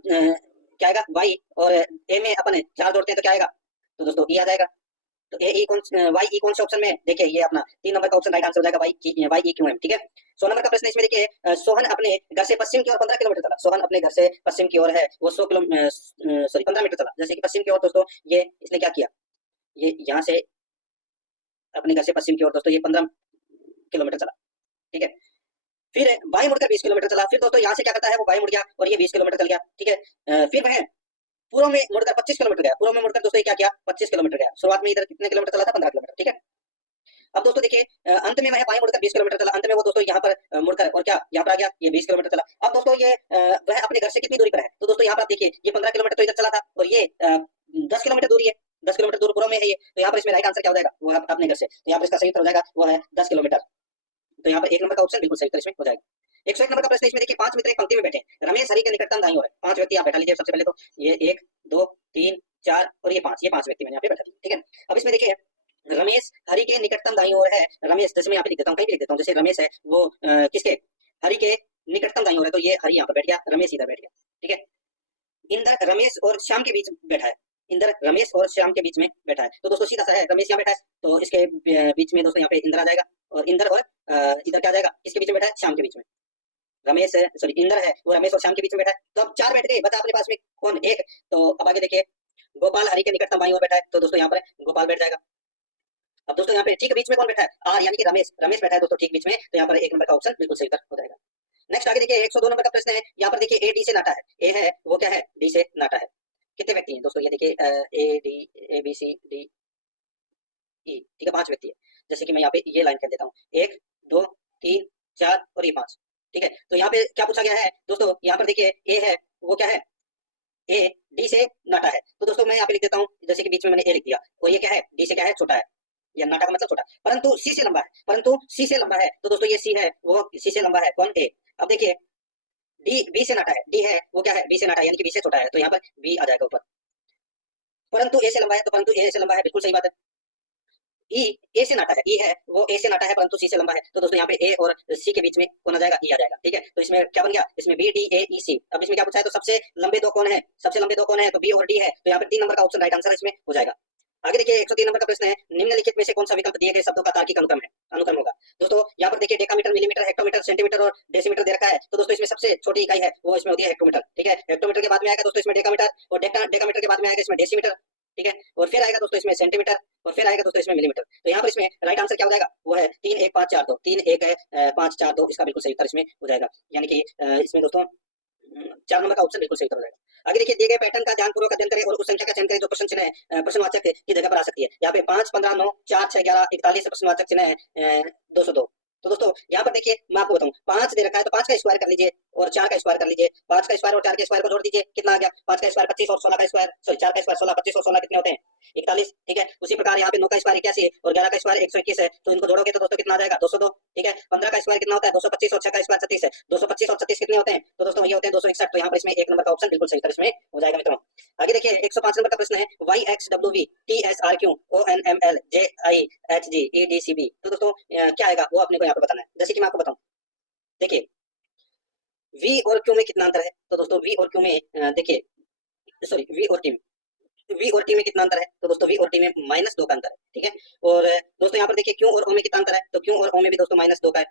क्या आएगा, वाई। और ए में अपन 4 जोड़ते हैं तो क्या आएगा, तो दोस्तों ई आ जाएगा। तो ए ई कौन वाई ई कौन से ऑप्शन में है, देखिए ये अपना 3 नंबर का ऑप्शन राइट आंसर हो जाएगा, वाई ई क्यू एम, ठीक है। 100 नंबर का प्रश्न इसमें देखिए सोहन अपने घर से पश्चिम की ओर 15 किलोमीटर चला। सोहन अपने घर से पश्चिम की ओर है, वो 15 मीटर चला। जैसे कि पश्चिम की ओर दोस्तों ये इसने क्या किया, ये यहाँ से अपने घर से पश्चिम की ओर दोस्तों ये 15 किलोमीटर चला, ठीक है। फिर बाएं मुड़कर 20 किलोमीटर चला। फिर दोस्तों यहाँ से क्या करता है, वो बाएं मुड़ गया और ये 20 किलोमीटर चल गया, ठीक है। फिर वह पूर्व में मुड़कर 25 किलोमीटर गया। पूर्व में मुड़कर दोस्तों ये क्या किया, 25 किलोमीटर गया। शुरुआत में इधर कितने किलोमीटर चला था, 15 किलोमीटर, ठीक है। अब दोस्तों देखिए अंत में वह बाएं मुड़कर 20 किलोमीटर चला। अंत में वो दोस्तों यहाँ पर मुड़कर और क्या यहाँ पर आ गया, ये 20 किलोमीटर चला। अब दोस्तों ये वह अपने घर से कितनी दूरी पर है, तो दोस्तों यहाँ पर आप देखिए ये 15 किलोमीटर तो इधर चला था और ये 10 किलोमीटर दूरी है, 10 किलोमीटर दूर पूर्व में है ये। तो यहाँ पर इसमें राइट आंसर क्या हो जाएगा, वो अपने घर से। तो यहाँ पर इसका सही उत्तर हो जाएगा, वो है 10 किलोमीटर। तो यहाँ पर 1 नंबर का ऑप्शन बिल्कुल सही उत्तर इसमें हो जाएगा। 101 नंबर का प्रश्न इसमें देखिए 5 मित्र एक पंक्ति में बैठे। रमेश हरि के निकटतम दाईं ओर है। 5 व्यक्ति आप बैठा लीजिए। सबसे पहले तो ये 1 2 3 4 और ये 5 व्यक्ति मैंने यहाँ पे बैठा दिए, ठीक है। अब इसमें देखिए रमेश हरि के निकटतम दाईं ओर है। रमेश जैसे मैं यहाँ पे लिख देता हूँ, कहीं भी लिख देता हूँ। जैसे रमेश है वो किसके, हरि के निकटतम दाईं ओर है, तो ये हरि यहाँ पर बैठ गया, रमेश इधर बैठ गया, ठीक है। इंद्र रमेश और श्याम के बीच बैठा है। इंद्र रमेश और श्याम के बीच में बैठा है, तो दोस्तों सीधा सा है, रमेश यहाँ बैठा है तो इसके बीच में दोस्तों यहाँ पे इंद्र आ जाएगा। और इंद्र और इधर क्या आ जाएगा, इसके बीच में बैठा है, श्याम के बीच में। रमेश है, सॉरी इंद्र है, वो रमेश और श्याम के बीच में बैठा है। तो अब 4 बैठ गए, बचा अपने पास में कौन, एक। तो अब आगे देखिए गोपाल हरि के निकटतम बाईं ओर बैठा है, तो दोस्तों यहाँ पर गोपाल बैठ जाएगा। अब दोस्तों यहाँ पे ठीक बीच में कौन बैठा है, आर यानी कि रमेश बैठा है दोस्तों ठीक बीच में। तो यहाँ पर 1 नंबर का ऑप्शन बिल्कुल सही उत्तर हो जाएगा। नेक्स्ट आगे देखिए 102 नंबर का प्रश्न है। यहाँ पर देखिए ए डी से नाटा है, ए है वो क्या है, डी से नाटा है। कितने व्यक्ति हैं दोस्तों, ये देखिए A D A B C D E, ठीक है, 5 व्यक्ति है। जैसे कि मैं यहाँ पे ये लाइन कर देता हूँ, 1 2 3 4 और ये 5, ठीक है। तो यहाँ पे क्या पूछा गया है दोस्तों, यहाँ पर देखिए ए है वो क्या है, ए डी से नाटा है। तो दोस्तों मैं यहाँ पे लिख देता हूँ, जैसे कि बीच में मैंने ए लिख दिया, और ये क्या है, डी से क्या है, छोटा है, या नाटा का मतलब छोटा, परंतु सी से लंबा है, तो दोस्तों ये सी है वो सी से लंबा है, कौन, ए। अब देखिए डी बी से नाटा है, डी है वो क्या है, बी से नाटा है, यानी कि बी से छोटा है, तो यहाँ पर बी आ जाएगा ऊपर। परंतु ए से लंबा है, तो परंतु ए से लंबा है, बिल्कुल सही बात है। ई ए से नाटा है, ई है वो ए से नाटा है परंतु सी से लंबा है, तो दोस्तों यहाँ पे ए और सी के बीच में कौन आ जाएगा, ई आ जाएगा, ठीक है। तो इसमें क्या बन गया, इसमें बी डी ए ई सी। अब इसमें क्या पूछा है, तो सबसे लंबे दो कौन है, तो बी और डी है। तो यहाँ पे 3 नंबर का ऑप्शन राइट आंसर इसमें हो जाएगा। आगे देखिए 103 नंबर का प्रश्न है, निम्नलिखित में से कौन सा विकल्प दिए गए शब्दों का तार्किक अनुक्रम होगा। दोस्तों यहाँ पर देखिए डेकामीटर, मिलीमीटर, हेक्टोमीटर, सेंटीमीटर और डेसीमीटर दे रखा है। तो दोस्तों इसमें सबसे छोटी इकाई है वो इसमें होती है हेक्टोमीटर, ठीक है। हेक्टोमीटर के बाद में आएगा दोस्तों इसमें डेकामीटर, और डेकामीटर के बाद में आएगा इसमें डेसीमीटर, ठीक है। और फिर आएगा दोस्तों इसमें सेंटीमीटर, और फिर आएगा दोस्तों इसमें मिलीमीटर। तो यहाँ पर इसमें राइट आंसर क्या हो जाएगा, वो है 3 1 5 4 2, 3 1 है 5 4 2, इसका बिल्कुल सही उत्तर इसमें हो जाएगा। यानी कि इसमें दोस्तों 4 नंबर का ऑप्शन बिल्कुल सही उत्तर हो जाएगा। आगे देखिए दिए गए पैटर्न का ध्यानपूर्वक अध्ययन करें और उस संख्या का चयन करें जो प्रश्न चिन्ह है प्रश्नवाचक की जगह पर आ सकती है। यहाँ पे 5 15 9 4 6 11 41 प्रश्नवाचक चिन्ह है 202। तो दोस्तों यहाँ पर देखिए मैं आपको बताऊं, 5 दे रखा है तो 5 का स्क्वायर कर लीजिए और 4 का स्क्वायर कर लीजिए। 5 का स्क्वायर और 4 के स्क्वायर को जोड़ दीजिए, कितना आ गया, 5 का स्क्वायर 25 और 16 का स्क्वायर, सॉरी 4 का स्क्वायर 16, 25 और 16 कितने होते हैं, 41, ठीक है। उसी प्रकार यहाँ पे 9 का स्क्वायर 81 और 11 का स्क्वायर 121 है, तो इनको जोड़ोगे तो दोस्तों कितना आ जाएगा, 202, ठीक है। 15 का स्क्वायर कितना होता है, 225 और 6 का स्क्वायर 36 है, 225 और 36 कितने होते हैं, तो दोस्तों ये होते हैं 261। तो यहाँ पर इसमें 1 नंबर का ऑप्शन बिल्कुल सही उत्तर इसमें हो जाएगा मित्रों। आगे देखिए 105 नंबर का प्रश्न है, Y X W V T S R Q O N M L J I H G E D C B. तो दोस्तों क्या आएगा वो अपने को यहाँ पर बताना है। जैसे कि मैं आपको बताऊं, देखिए V और Q में कितना अंतर है, तो दोस्तों V और Q में देखिए, सॉरी V और T में कितना अंतर है, तो दोस्तों V और T में -2 का अंतर है, ठीक है। और दोस्तों यहाँ पर देखिए Q और O में कितना अंतर है, तो Q और O में भी दोस्तों -2 का है।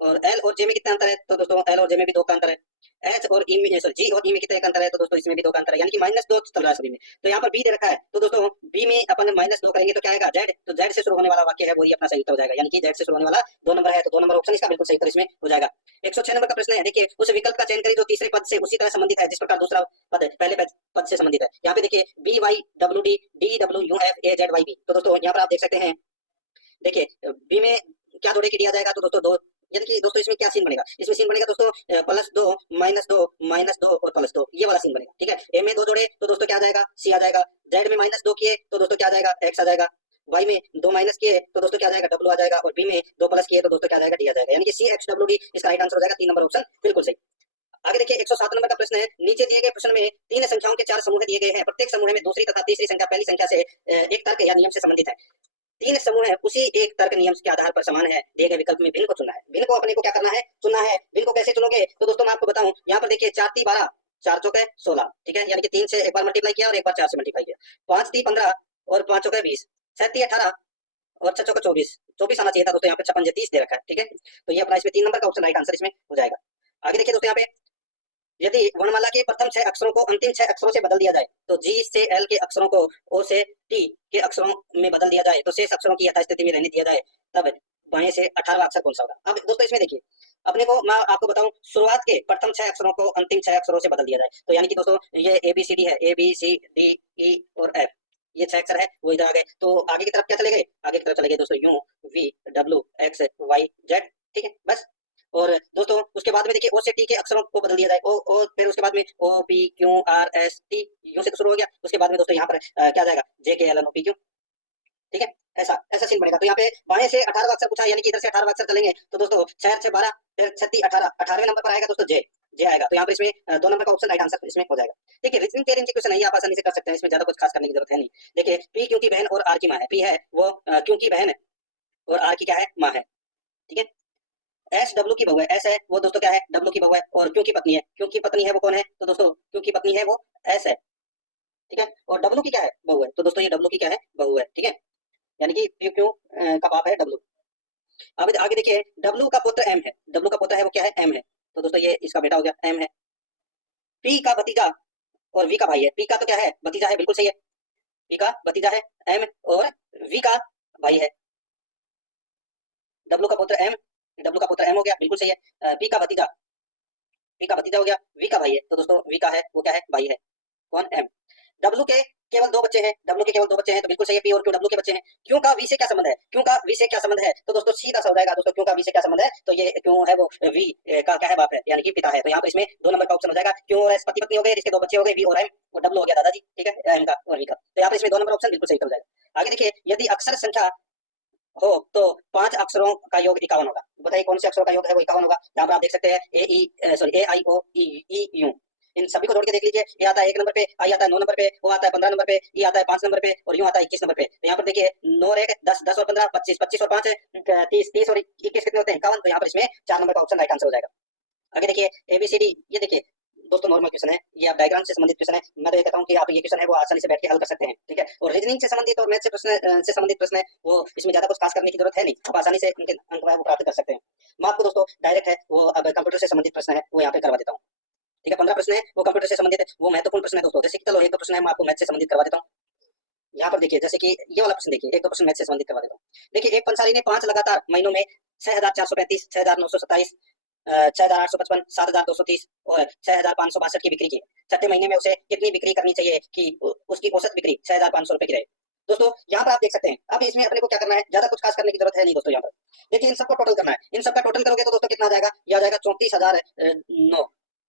और L और J में कितना अंतर है, तो दोस्तों L और J में भी 2 का अंतर है। एच और ई में सॉरी जी और ई में कितने का अंतर है, तो दोस्तों इसमें भी 2 का अंतर है, यानी कि -2 चल रहा है सभी में। तो यहाँ पर बी दे रखा है, तो दोस्तों बी में अपन -2 करेंगे तो क्या आएगा जेड, तो जेड से शुरू होने वाला वाक्य है वही अपना सही उत्तर हो जाएगा, यानी कि जेड से शुरू होने वाला 2 नंबर है, तो 2 नंबर ऑप्शन इसका बिल्कुल सही उत्तर इसमें हो जाएगा। 106 नंबर का प्रश्न है, देखिए उस विकल्प का चयन करें जो तीसरे पद से उसी तरह संबंधित है जिस प्रकार दूसरा पद पहले पद से संबंधित है। यहाँ पे देखिए B Y W D D W U F A Z Y B, तो दोस्तों यहाँ पर आप देख सकते हैं, देखिए बी में क्या जोड़े के दिया जाएगा, तो दोस्तों 2, यानी कि दोस्तों इसमें क्या सीन बनेगा, इसमें सीन बनेगा दोस्तों +2 -2 और +2, ये वाला सीन बनेगा, ठीक है। ए में 2 जोड़े तो दोस्तों क्या आ जाएगा, सी आ जाएगा। जेड में -2 किए तो दोस्तों क्या आ जाएगा, एक्स आ जाएगा। वाई में 2 माइनस किए तो दोस्तों क्या आ जाएगा, डब्ल्यू आ जाएगा। और बी में 2 प्लस किए तो दोस्तों क्या आ जाएगा, डी आ जाएगा, यानी कि सी एक्स डब्ल्यू डी इसका राइट आंसर हो जाएगा, 3 नंबर ऑप्शन बिल्कुल सही। आगे देखिए 107 नंबर का प्रश्न है, नीचे दिए गए प्रश्न में 3 संख्याओं के 4 समूह दिए गए हैं, प्रत्येक समूह में दूसरी तथा तीसरी संख्या पहली संख्या से एक तर्क या नियम से संबंधित है। 3 समूह है उसी एक तर्क नियम के आधार पर समान है, दिए गए विकल्प में भिन्न को चुनना है। भिन्न को अपने को क्या करना है, चुनना है। भिन्न को कैसे चुनोगे, तो दोस्तों मैं आपको बताऊं, यहाँ पर देखिए 4 × 12 4 चौके 16, ठीक है, यानी कि 3 से एक बार मल्टीप्लाई किया और एक बार 4 से मल्टीप्लाई किया। 5 × 15 और 5 चौके 20, 7 × 18 और 6 चौके 24 आना चाहिए था दोस्तों, यहाँ पे 56 30 दे रखा है, ठीक है। तो ये अपना इसमें 3 नंबर का ऑप्शन राइट आंसर इसमें हो जाएगा। आगे देखिए दोस्तों, यहाँ पे यदि वर्णमाला के प्रथम 6 अक्षरों को अंतिम 6 अक्षरों से बदल दिया जाए, तो जी से एल के अक्षरों को ओ से टी के अक्षरों में बदल दिया जाए, तो शेष अक्षरों की यथास्थिति में रहने दिया जाए, तब बाएं से 18वां अक्षर कौन सा होगा। अब दोस्तों इसमें देखिए, अपने को मैं आपको बताऊं, शुरुआत के प्रथम 6 अक्षरों को अंतिम 6 अक्षरों से बदल दिया जाए, तो यानी कि दोस्तों ये ए बी सी डी है, ए बी सी डी ई और एफ, ये 6 अक्षर है वो इधर आ गए, तो आगे की तरफ क्या चले गए, आगे की तरफ चले गए दोस्तों U V W X Y Z, ठीक है बस। और दोस्तों उसके बाद में देखिए ओ से टी के अक्षरों को बदल दिया जाए, ओ फिर उसके बाद में O P Q R S T, U से तो शुरू हो गया, उसके बाद में दोस्तों यहाँ पर क्या जाएगा, J K L N O P Q, ठीक है। ऐसा ऐसा सीन बनेगा। तो यहाँ पे बाएं से 18वां अक्षर पूछा, यानी कि इधर से 18वां अक्षर चलेंगे, तो दोस्तों 6 से 12 फिर 36 18, 18वें नंबर पर आएगा दोस्तों जे, जे आएगा, तो यहाँ पर इसमें 2 नंबर का ऑप्शन राइट आंसर इसमें हो जाएगा। देखिए रीजनिंग पेयरिंग की क्वेश्चन है, आप आसानी से कर सकते हैं, इसमें ज्यादा कुछ खास करने की जरूरत है नहीं। देखिए पी क्यू की बहन और आर की माँ है, पी है वो क्यू की बहन है और आर की क्या है, माँ है, ठीक है। एस डब्ल्यू की बहू है, एस है वो दोस्तों क्या है, डब्ल्यू की बहू है, और क्यू की पत्नी है, क्यू की पत्नी है वो कौन है, तो दोस्तों क्यू की पत्नी है वो एस है, ठीक है। और डब्ल्यू की क्या है, बहू है, तो दोस्तों ये डब्ल्यू की क्या है, बहू है, ठीक है, यानी कि क्यू क्यू का बाप है डब्ल्यू। अब आगे देखिए डब्ल्यू का पुत्र एम है, डब्ल्यू का पुत्र है वो क्या है, एम है, तो दोस्तों ये इसका बेटा हो गया, एम है। पी का भतीजा और वी का भाई है, पी का तो क्या है, भतीजा है, बिल्कुल सही है, पी का भतीजा है एम, और वी का भाई है, डब्ल्यू का पुत्र एम, डब्ल्यू का पुत्र एम हो गया, बिल्कुल सही है। पी का भतीजा, पी का भतीजा हो गया, वी का भाई है, तो दोस्तों वी का है वो क्या है, भाई है, कौन, एम। डब्ल्यू के केवल 2 बच्चे हैं, डब्ल्यू के केवल 2 बच्चे हैं, तो बिल्कुल सही है, पी और क्यू डब्ल्यू के बच्चे हैं। क्यू का वी से क्या संबंध है, क्यू का वी से क्या संबंध है, तो दोस्तों सीधा सा हो जाएगा दोस्तों, क्यू का वी से क्या संबंध है, तो ये क्यू है वो वी का क्या है, बाप है, यानी कि पिता है, तो यहाँ पर इसमें 2 नंबर का ऑप्शन हो जाएगा। क्यू और एस पति पत्नी हो गए, इसके 2 बच्चे हो गए, वी और एम, और डब्ल्यू हो गया दादाजी, ठीक है, एम का और वी का, तो यहाँ पर इसमें 2 नंबर ऑप्शन बिल्कुल सही हो जाएगा। आगे देखिए यदि अक्षर संख्या हो तो 5 अक्षरों का योग 51 होगा, बताइए कौन से अक्षरों का योग है वो 51 होगा। यहाँ पर आप देख सकते हैं ए आई ओ ई यू, इन सभी को जोड़ के देख लीजिए, ये आता है 1 नंबर पे, आई आता है 9 नंबर पे, ओ आता है 15 नंबर पे, ई आता है 5 नंबर पे, और यू आता है 21 नंबर पे। तो यहाँ पर देखिए 9 और 1 10, 10 और 15 25, 25 और 5 30, 30 और 21 कितने होते हैं, 51, तो यहाँ पर इसमें 4 नंबर का ऑप्शन राइट आंसर हो जाएगा। आगे देखिए एबीसीडी, ये देखिए दोस्तों नॉर्मल क्वेश्चन है, ये आप डायग्राम से संबंधित क्वेश्चन है, मैं तो ये कहता हूँ कि आप ये क्वेश्चन है वो आसानी से बैठ के हल कर सकते हैं, ठीक है। और रीजनिंग से संबंधित और मैथ से प्रश्न से संबंधित प्रश्न है वो इसमें ज्यादा कुछ खास करने की जरूरत है नहीं, आप आसानी से उनके अंक वो प्राप्त कर सकते हैं। मैं आपको दोस्तों डायरेक्ट है वो अब कंप्यूटर से संबंधित प्रश्न है वो यहाँ पे करवा देता हूँ, ठीक है। 15 प्रश्न है वो कंप्यूटर से संबंधित है, वो महत्वपूर्ण प्रश्न है दोस्तों। जैसे कि चलो 1-2 प्रश्न है मैं आपको मैथ से संबंधित करवा देता हूँ। यहाँ पर देखिए जैसे कि ये वाला प्रश्न देखिए, 1-2 प्रश्न मैथ से संबंधित करवा देता हूँ। देखिए एक पंसारी ने 5 लगातार महीनों में 6435, 6927, 6855, 7230 और 6562 की बिक्री की। छठे महीने में उसे कितनी बिक्री करनी चाहिए कि उसकी औसत बिक्री 6500 रुपए की रहे। दोस्तों यहाँ पर आप देख सकते हैं, अब इसमें अपने को क्या करना है, ज्यादा कुछ खास करने की जरूरत है नहीं दोस्तों। यहाँ पर देखिए इन सबको टोटल करना है, इन सबका टोटल करोगे तो दोस्तों कितना आ जाएगा, ये आ जाएगा 34,009,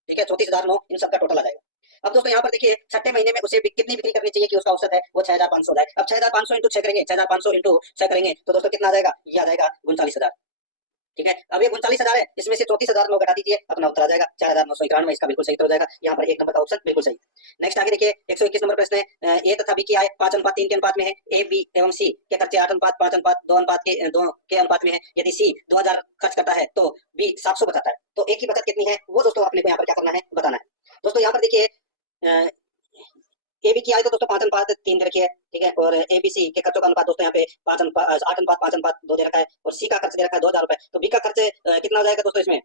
ठीक है, 34,009 इन सबका टोटल आ जाएगा। अब दोस्तों यहाँ पर देखिए छठे महीने में उसे कितनी बिक्री करनी चाहिए कि उसका औसत है वो 6500 जाए। अब 6500 इंटू 6 करेंगे, 6500 इंटू 6 करेंगे तो दोस्तों कितना आ जाएगा, ये आ जाएगा 39,000, ठीक है। अब ये 39,000 है, इसमें से 34,009 घटा दीजिए, अपना उत्तर आ जाएगा 4,991, इसका बिल्कुल सही हो जाएगा। यहाँ पर 1 नंबर का ऑप्शन बिल्कुल सही। नेक्स्ट आगे देखिए 121 नंबर प्रश्न है, ए तथा बी की आय 5:3 के अनुपात में है, ए बी एवं सी के खर्चे 8:5:2 के अनुपात में है। यदि सी 2000 खर्च करता है तो बी 700 बचाता है, तो ए की बचत कितनी है वो दोस्तों अपने को यहाँ पर क्या करना है, बताना है। दोस्तों यहाँ पर देखिए ए बी की आय तो दोस्तों 5:3 दे रखी है, ठीक है, और ए बी सी के खर्चों का अनुपात दोस्तों यहाँ पे 8:5:2 दे रखा है, और सी का खर्च दे रखा है 2000 रुपए, तो बी का खर्च कितना हो जाएगा दोस्तों इसमें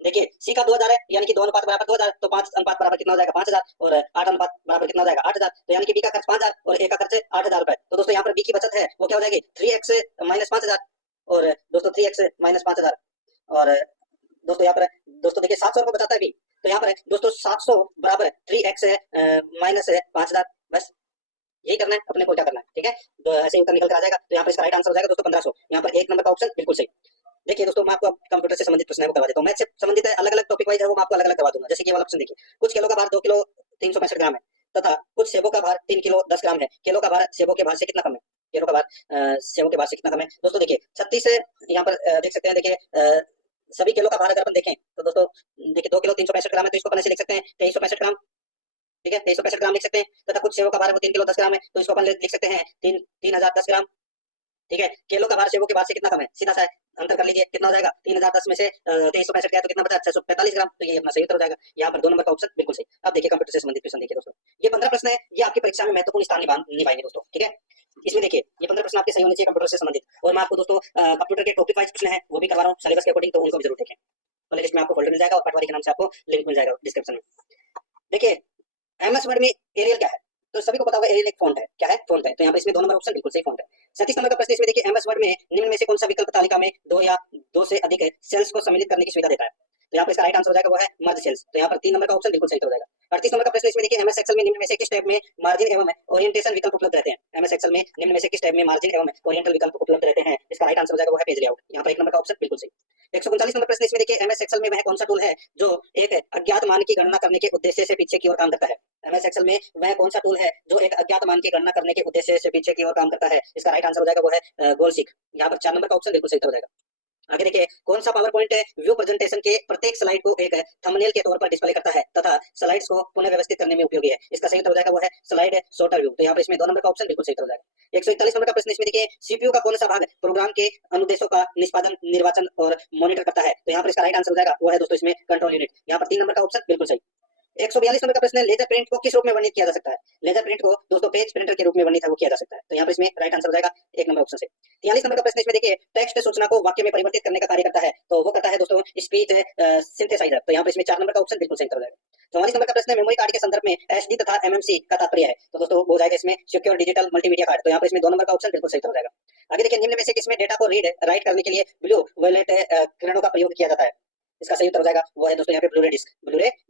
देखिए सी का 2000 है, यानी कि 2 अनुपात बराबर 2000, तो 5 अनुपात बराबर कितना हो जाएगा 5000, और 8 अनुपात बराबर कितना हो जाएगा 8000, तो यानी कि बी का खर्च 5000 और ए का खर्च 8000 रुपए। तो दोस्तों यहाँ पर बी की बचत है वो क्या हो जाएगी 3x माइनस 5000, और दोस्तों 3x माइनस 5000, और दोस्तों यहाँ पर दोस्तों देखिए 700 रुपए बचाता है बी, तो यहाँ पर दोस्तों 700 बराबर 3x माइनस 5000, बस यही करना है अपने को, क्या करना है, ठीक है। तो ऐसे ही उत्तर निकल कर आ जाएगा, तो यहाँ पर इसका राइट आंसर हो जाएगा दोस्तों 1500। यहाँ पर 1 नंबर का ऑप्शन बिल्कुल सही। देखिए दोस्तों मैं आपको अब कंप्यूटर से संबंधित प्रश्न है वो करवा देता हूँ, मैथ से संबंधित है, अलग अलग टॉपिक वाइज है वो मैं आपको अलग अलग करवा दूंगा। जैसे कि ये वाला ऑप्शन देखिए, कुछ केलों का भार 2 किलो 365 ग्राम है तथा कुछ सेबों का भार 3 किलो 10 ग्राम है, केलों का भार सेबों के भार से कितना कम है, केलों का भार सेबों के भार से कितना कम है। दोस्तों देखिए 36 यहाँ पर देख सकते हैं, देखिए सभी केलों का भार अगर अपन देखें तो दोस्तों देखिए 2 किलो 365 ग्राम है, तो इसको अपन ऐसे लिख सकते हैं 2365 ग्राम, ठीक है 2365 ग्राम लिख सकते हैं, तथा कुछ सेबों का भार है वो 3 किलो 10 ग्राम है, तो इसको अपन लिख सकते हैं 3010 ग्राम, ठीक है। केलों का भार सेबों के भार से कितना कम है, सीधा सा है, अंतर कर लीजिए कितना हो जाएगा 3010 में से 2365 गया तो कितना बचा 645 ग्राम, तो ये अपना सही उत्तर हो जाएगा। यहाँ पर 2 नंबर का ऑप्शन बिल्कुल सही। अब देखिए कंप्यूटर से संबंधित प्रश्न देखिए दोस्तों, ये 15 प्रश्न है, ये आपकी परीक्षा में महत्वपूर्ण स्थान निभाएंगे दोस्तों, ठीक है। इसमें देखिए ये 15 प्रश्न आपके सही होने चाहिए कंप्यूटर से संबंधित, और मैं आपको दोस्तों कंप्यूटर के टॉपिक वाइज प्रश्न है वो भी करवा रहा हूँ सिलेबस के अकॉर्डिंग, तो उनको भी जरूर देखें। प्लेलिस्ट में आपको फोल्डर मिल जाएगा और पटवारी के नाम से आपको लिंक मिल जाएगा डिस्क्रिप्शन में। देखिए एमएस वर्ड में एरियल क्या है, तो सभी को पता होगा एरियल एक फॉन्ट है, क्या है फॉन्ट है, तो यहाँ पर इसमें 2 नंबर ऑप्शन बिल्कुल सही फॉन्ट है। 37 नंबर का प्रश्न इसमें देखिए एमएस वर्ड में निम्न में से कौन सा विकल्प तालिका में 2 या 2 से अधिक सेल्स को सम्मिलित करने की सुविधा देता है, तो यहाँ पर इसका राइट आंसर हो जाएगा वो है मर्ज सेल्स, तो यहाँ पर 3 नंबर का ऑप्शन बिल्कुल सही हो जाएगा। 38 नंबर का प्रश्न इसमें देखिए एमएस एक्सेल में निम्न में से किस टैब में मार्जिन एवं ओरिएंटेशन विकल्प उपलब्ध रहते हैं, एमएस एक्सेल में निम्न में से किस टैब में मार्जिन एवं ओरिएंटल विकल्प उपलब्ध रहते हैं, इसका राइट आंसर हो जाएगा वो है पेज लेआउट, यहाँ पर 1 नंबर का ऑप्शन बिल्कुल सही। 139 नंबर प्रश्न इसमें देखिए एमएस एक्सेल में वह कौन सा टूल है जो एक अज्ञात मान की गणना करने के उद्देश्य से पीछे की ओर काम करता है, एमएस एक्सेल में वह कौन सा टूल है जो एक अज्ञात मान की गणना करने के उद्देश्य से पीछे की ओर काम करता है, इसका राइट आंसर हो जाएगा वो है गोल सीख, यहाँ पर 4 नंबर का ऑप्शन बिल्कुल सही हो जाएगा। आगे देखिए कौन सा पावर पॉइंट व्यू प्रेजेंटेशन के प्रत्येक स्लाइड को एक थंबनेल के तौर पर डिस्प्ले करता है तथा स्लाइड्स को पुनः व्यवस्थित करने में उपयोगी है, इसका सही उत्तर हो जाएगा वो है स्लाइड सॉर्टर व्यू, तो यहाँ पर इसमें 2 नंबर का ऑप्शन बिल्कुल सही हो जाएगा। 141 नंबर का प्रश्न इसमें देखिए सीपीयू का कौन सा भाग प्रोग्राम के अनुदेशों का निष्पादन निर्वाचन और मॉनिटर करता है, तो यहाँ पर इसका राइट आंसर हो जाएगा वो है दोस्तों इसमें कंट्रोल यूनिट, यहाँ पर 3 नंबर का ऑप्शन बिल्कुल सही। 142 नंबर का प्रश्न है लेजर प्रिंट को किस रूप में वर्णित किया जा सकता है, लेजर प्रिंट को दोस्तों पेज प्रिंटर के रूप में वर्णित है वो किया जा सकता है, तो यहाँ पर इसमें राइट आंसर हो जाएगा 1 नंबर ऑप्शन से। 43 नंबर का प्रश्न इसमें देखिए टेक्स्ट सूचना को वाक्य में परिवर्तित करने का कार्य करता है, तो वो करता है दोस्तों स्पीच सिंथेसाइजर, तो यहाँ पर इसमें 4 नंबर का ऑप्शन बिल्कुल सही हो जाएगा। 44 नंबर का प्रश्न है मेमोरी कार्ड के संदर्भ में एसडी तथा एमएमसी का तात्पर्य है, तो दोस्तों वो हो जाएगा इसमें सिक्योर डिजिटल मल्टीमीडिया कार्ड, तो यहाँ पर इसमें 2 नंबर का ऑप्शन बिल्कुल सही हो जाएगा। आगे देखिए निम्न में से किसमें डेटा को रीड राइट करने के लिए ब्लू वायलेट किरणों का प्रयोग किया जाता है, इसका सही उत्तर हो जाएगा वो है दोस्तों यहाँ पे ब्लूरे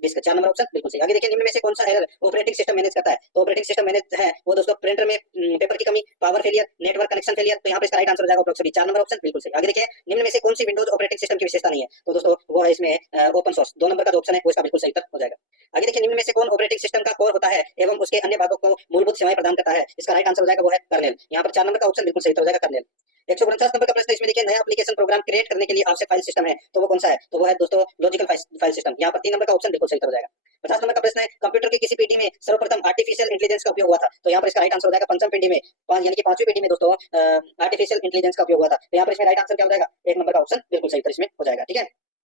डिस्क 4 नंबर ऑप्शन बिल्कुल सही। आगे देखिए निम्न में से कौन सा एरर ऑपरेटिंग सिस्टम मैनेज करता है, तो ऑपरेटिंग सिस्टम मैनेज है वो दोस्तों प्रिंटर में पेपर की कमी, power failure, network connection failure, तो यहाँ पे इसका राइट आंसर हो जाएगा अप्रोक्सीमेटली 4 नंबर ऑप्शन बिल्कुल सही। आगे देखिए निम्न में से कौन सी विंडोज ऑपरेटिंग सिस्टम की विशेषता नहीं है, तो दोस्तों वो है इसमें ओपन सोर्स, 2 नंबर का जो ऑप्शन है वो इसका बिल्कुल सही उत्तर हो जाएगा। आगे देखिए निम्न में से कौन ऑपरेटिंग सिस्टम का कोर होता है एवं उसके अन्य भागों को मूलभूत सेवाएं प्रदान करता है, इसका राइट आंसर हो जाएगा वो है कर्नेल, यहाँ पर 4 नंबर का ऑप्शन बिल्कुल सही हो जाएगा कर्नेल। 149 नंबर का प्रश्न इसमें देखिए नया एप्लीकेशन प्रोग्राम क्रिएट करने के लिए आवश्यक फाइल सिस्टम है, तो वो कौन सा है, तो वो है दोस्तों लॉजिकल फाइल सिस्टम, यहाँ पर 3 नंबर का ऑप्शन बिल्कुल सही हो जाएगा। 50 नंबर का प्रश्न है कंप्यूटर के किसी पीढ़ी में सर्वप्रथम आर्टिफिशियल इंटेलिजेंस का उपयोग हुआ था, तो यहाँ पर इसका राइट आंसर हो जाएगा पंचम पीढ़ी में, यानी कि 5वीं पीढ़ी में दोस्तों आर्टिफिशियल इंटेलिजेंस का उपयोग हुआ था, तो यहाँ पर इसमें राइट आंसर क्या हो जाएगा 1 नंबर का ऑप्शन बिल्कुल सही इसमें हो जाएगा, ठीक है।